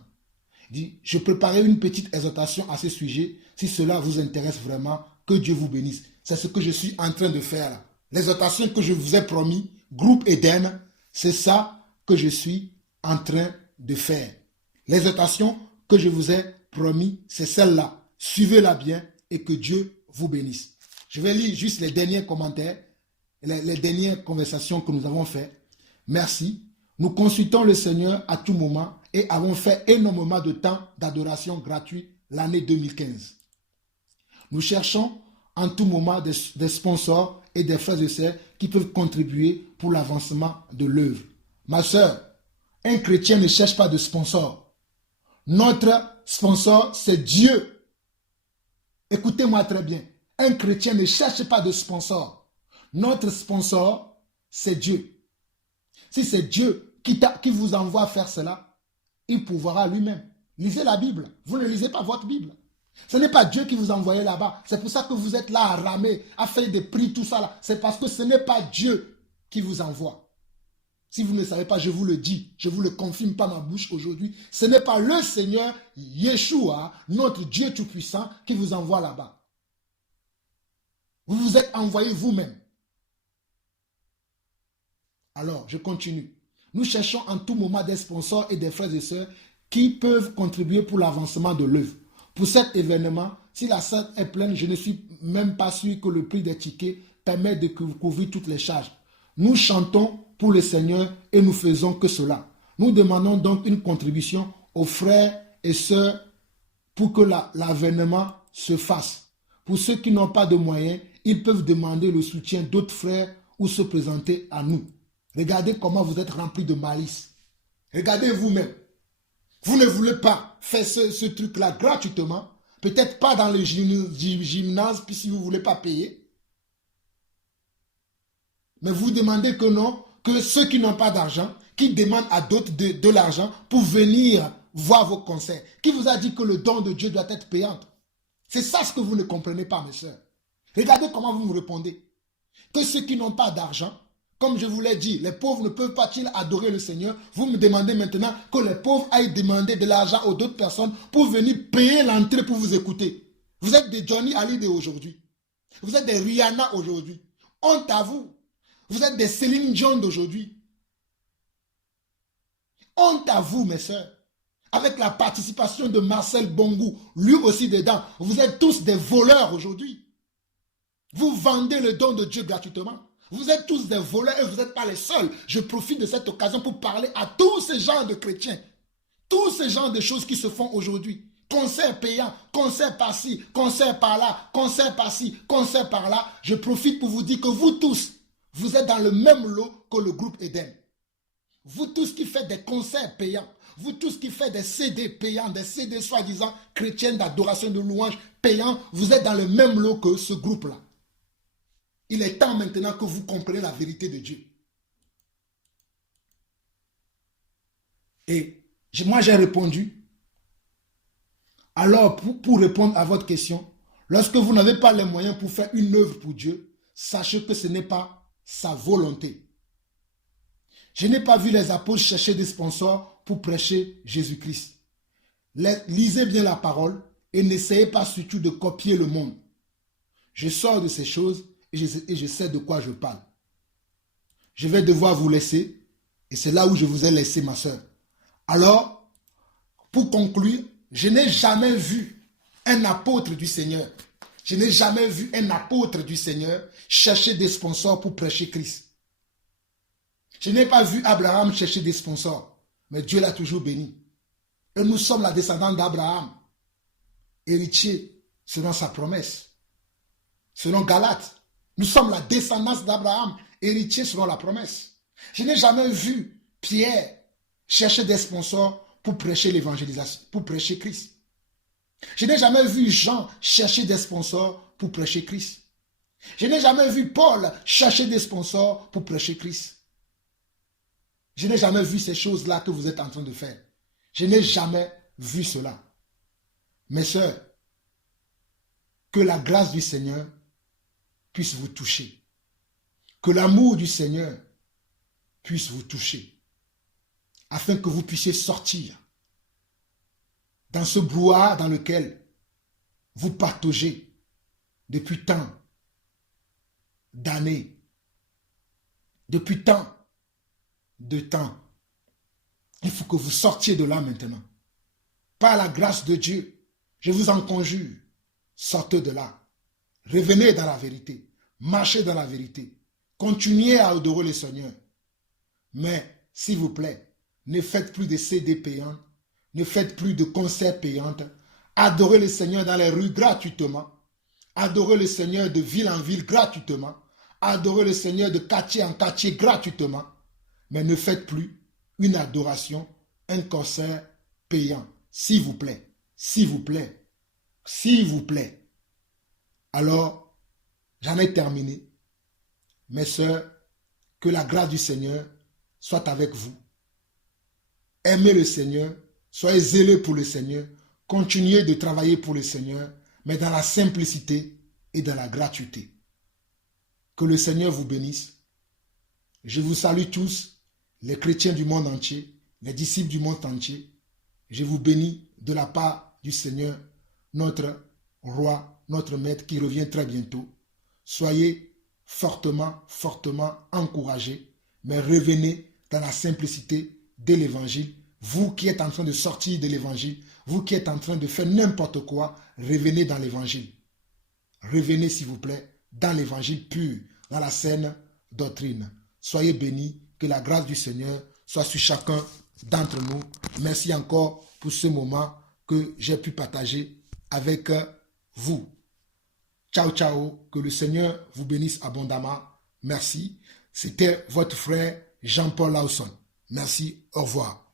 Il dit, je préparais une petite exhortation à ce sujet. Si cela vous intéresse vraiment, que Dieu vous bénisse. C'est ce que je suis en train de faire. L'exhortation que je vous ai promis, groupe Eden, c'est ça que je suis en train de faire. L'exhortation que je vous ai promis, c'est celle-là. Suivez-la bien et que Dieu vous bénisse. Je vais lire juste les derniers commentaires, les dernières conversations que nous avons faites. Merci. Nous consultons le Seigneur à tout moment et avons fait énormément de temps d'adoration gratuit l'année 2015. Nous cherchons en tout moment des sponsors et des frères et sœurs qui peuvent contribuer pour l'avancement de l'œuvre. Ma sœur, un chrétien ne cherche pas de sponsor. Notre sponsor, c'est Dieu. Écoutez-moi très bien. Un chrétien ne cherche pas de sponsor. Notre sponsor, c'est Dieu. Si c'est Dieu qui vous envoie faire cela, il pourra lui-même. Lisez la Bible. Vous ne lisez pas votre Bible. Ce n'est pas Dieu qui vous a envoyé là-bas. C'est pour ça que vous êtes là à ramer, à faire des prix, tout ça là. C'est parce que ce n'est pas Dieu qui vous envoie. Si vous ne savez pas, je vous le dis, je vous le confirme par ma bouche aujourd'hui. Ce n'est pas le Seigneur Yeshua, notre Dieu Tout-Puissant, qui vous envoie là-bas. Vous vous êtes envoyé vous-même. Alors, je continue. Nous cherchons en tout moment des sponsors et des frères et sœurs qui peuvent contribuer pour l'avancement de l'œuvre. Pour cet événement, si la salle est pleine, je ne suis même pas sûr que le prix des tickets permet de couvrir toutes les charges. Nous chantons pour le Seigneur et nous faisons que cela. Nous demandons donc une contribution aux frères et sœurs pour que l'avènement se fasse. Pour ceux qui n'ont pas de moyens, ils peuvent demander le soutien d'autres frères ou se présenter à nous. Regardez comment vous êtes remplis de malice. Regardez vous-même. Vous ne voulez pas faire ce truc-là gratuitement. Peut-être pas dans le gymnase, puis si vous ne voulez pas payer. Mais vous demandez que non, que ceux qui n'ont pas d'argent, qui demandent à d'autres de l'argent pour venir voir vos concerts. Qui vous a dit que le don de Dieu doit être payant? C'est ça ce que vous ne comprenez pas, mes sœurs. Regardez comment vous me répondez. Que ceux qui n'ont pas d'argent, comme je vous l'ai dit, les pauvres ne peuvent pas-ils adorer le Seigneur? Vous me demandez maintenant que les pauvres aillent demander de l'argent aux autres personnes pour venir payer l'entrée pour vous écouter. Vous êtes des Johnny Hallyday aujourd'hui. Vous êtes des Rihanna aujourd'hui. Honte à vous. Vous êtes des Céline Dion d'aujourd'hui. Honte à vous, mes sœurs. Avec la participation de Marcel Bongou, lui aussi dedans. Vous êtes tous des voleurs aujourd'hui. Vous vendez le don de Dieu gratuitement. Vous êtes tous des voleurs et vous n'êtes pas les seuls. Je profite de cette occasion pour parler à tous ces genres de chrétiens. Tous ces genres de choses qui se font aujourd'hui. Concert payant, concert par-ci, concert par-là, concert par-ci, concert par-là. Je profite pour vous dire que vous tous, vous êtes dans le même lot que le groupe Eden. Vous tous qui faites des concerts payants, vous tous qui faites des CD payants, des CD soi-disant chrétiens d'adoration de louange payants, vous êtes dans le même lot que ce groupe-là. Il est temps maintenant que vous compreniez la vérité de Dieu. Et moi j'ai répondu. Alors pour répondre à votre question, lorsque vous n'avez pas les moyens pour faire une œuvre pour Dieu, sachez que ce n'est pas sa volonté. Je n'ai pas vu les apôtres chercher des sponsors pour prêcher Jésus-Christ. Lisez bien la parole et n'essayez pas surtout de copier le monde. Je sors de ces choses et je sais de quoi je parle. Je vais devoir vous laisser et c'est là où je vous ai laissé, ma soeur. Alors, pour conclure, je n'ai jamais vu un apôtre du Seigneur. Je n'ai jamais vu un apôtre du Seigneur chercher des sponsors pour prêcher Christ. Je n'ai pas vu Abraham chercher des sponsors, mais Dieu l'a toujours béni. Et nous sommes la descendante d'Abraham, héritier selon sa promesse. Selon Galates, nous sommes la descendance d'Abraham, héritier selon la promesse. Je n'ai jamais vu Pierre chercher des sponsors pour prêcher l'évangélisation, pour prêcher Christ. Je n'ai jamais vu Jean chercher des sponsors pour prêcher Christ. Je n'ai jamais vu Paul chercher des sponsors pour prêcher Christ. Je n'ai jamais vu ces choses-là que vous êtes en train de faire. Je n'ai jamais vu cela. Mes sœurs, que la grâce du Seigneur puisse vous toucher. Que l'amour du Seigneur puisse vous toucher. Afin que vous puissiez sortir dans ce brouhaha dans lequel vous partaugez depuis tant d'années, depuis tant de temps. Il faut que vous sortiez de là maintenant. Par la grâce de Dieu, je vous en conjure, sortez de là. Revenez dans la vérité. Marchez dans la vérité. Continuez à adorer le Seigneur. Mais, s'il vous plaît, ne faites plus de CD payantes. Ne faites plus de concerts payantes. Adorez le Seigneur dans les rues gratuitement. Adorez le Seigneur de ville en ville gratuitement. Adorez le Seigneur de quartier en quartier gratuitement. Mais ne faites plus une adoration, un concert payant. S'il vous plaît. S'il vous plaît. S'il vous plaît. Alors, j'en ai terminé. Mes sœurs, que la grâce du Seigneur soit avec vous. Aimez le Seigneur. Soyez zélés pour le Seigneur. Continuez de travailler pour le Seigneur, mais dans la simplicité et dans la gratuité. Que le Seigneur vous bénisse. Je vous salue tous, les chrétiens du monde entier, les disciples du monde entier. Je vous bénis de la part du Seigneur, notre roi, notre maître qui revient très bientôt. Soyez fortement, fortement encouragés, mais revenez dans la simplicité de l'évangile. Vous qui êtes en train de sortir de l'évangile, vous qui êtes en train de faire n'importe quoi, revenez dans l'évangile. Revenez s'il vous plaît dans l'évangile pur, dans la saine doctrine. Soyez bénis, que la grâce du Seigneur soit sur chacun d'entre nous. Merci encore pour ce moment que j'ai pu partager avec vous. Ciao, ciao, que le Seigneur vous bénisse abondamment. Merci. C'était votre frère Jean-Paul Lawson. Merci, au revoir.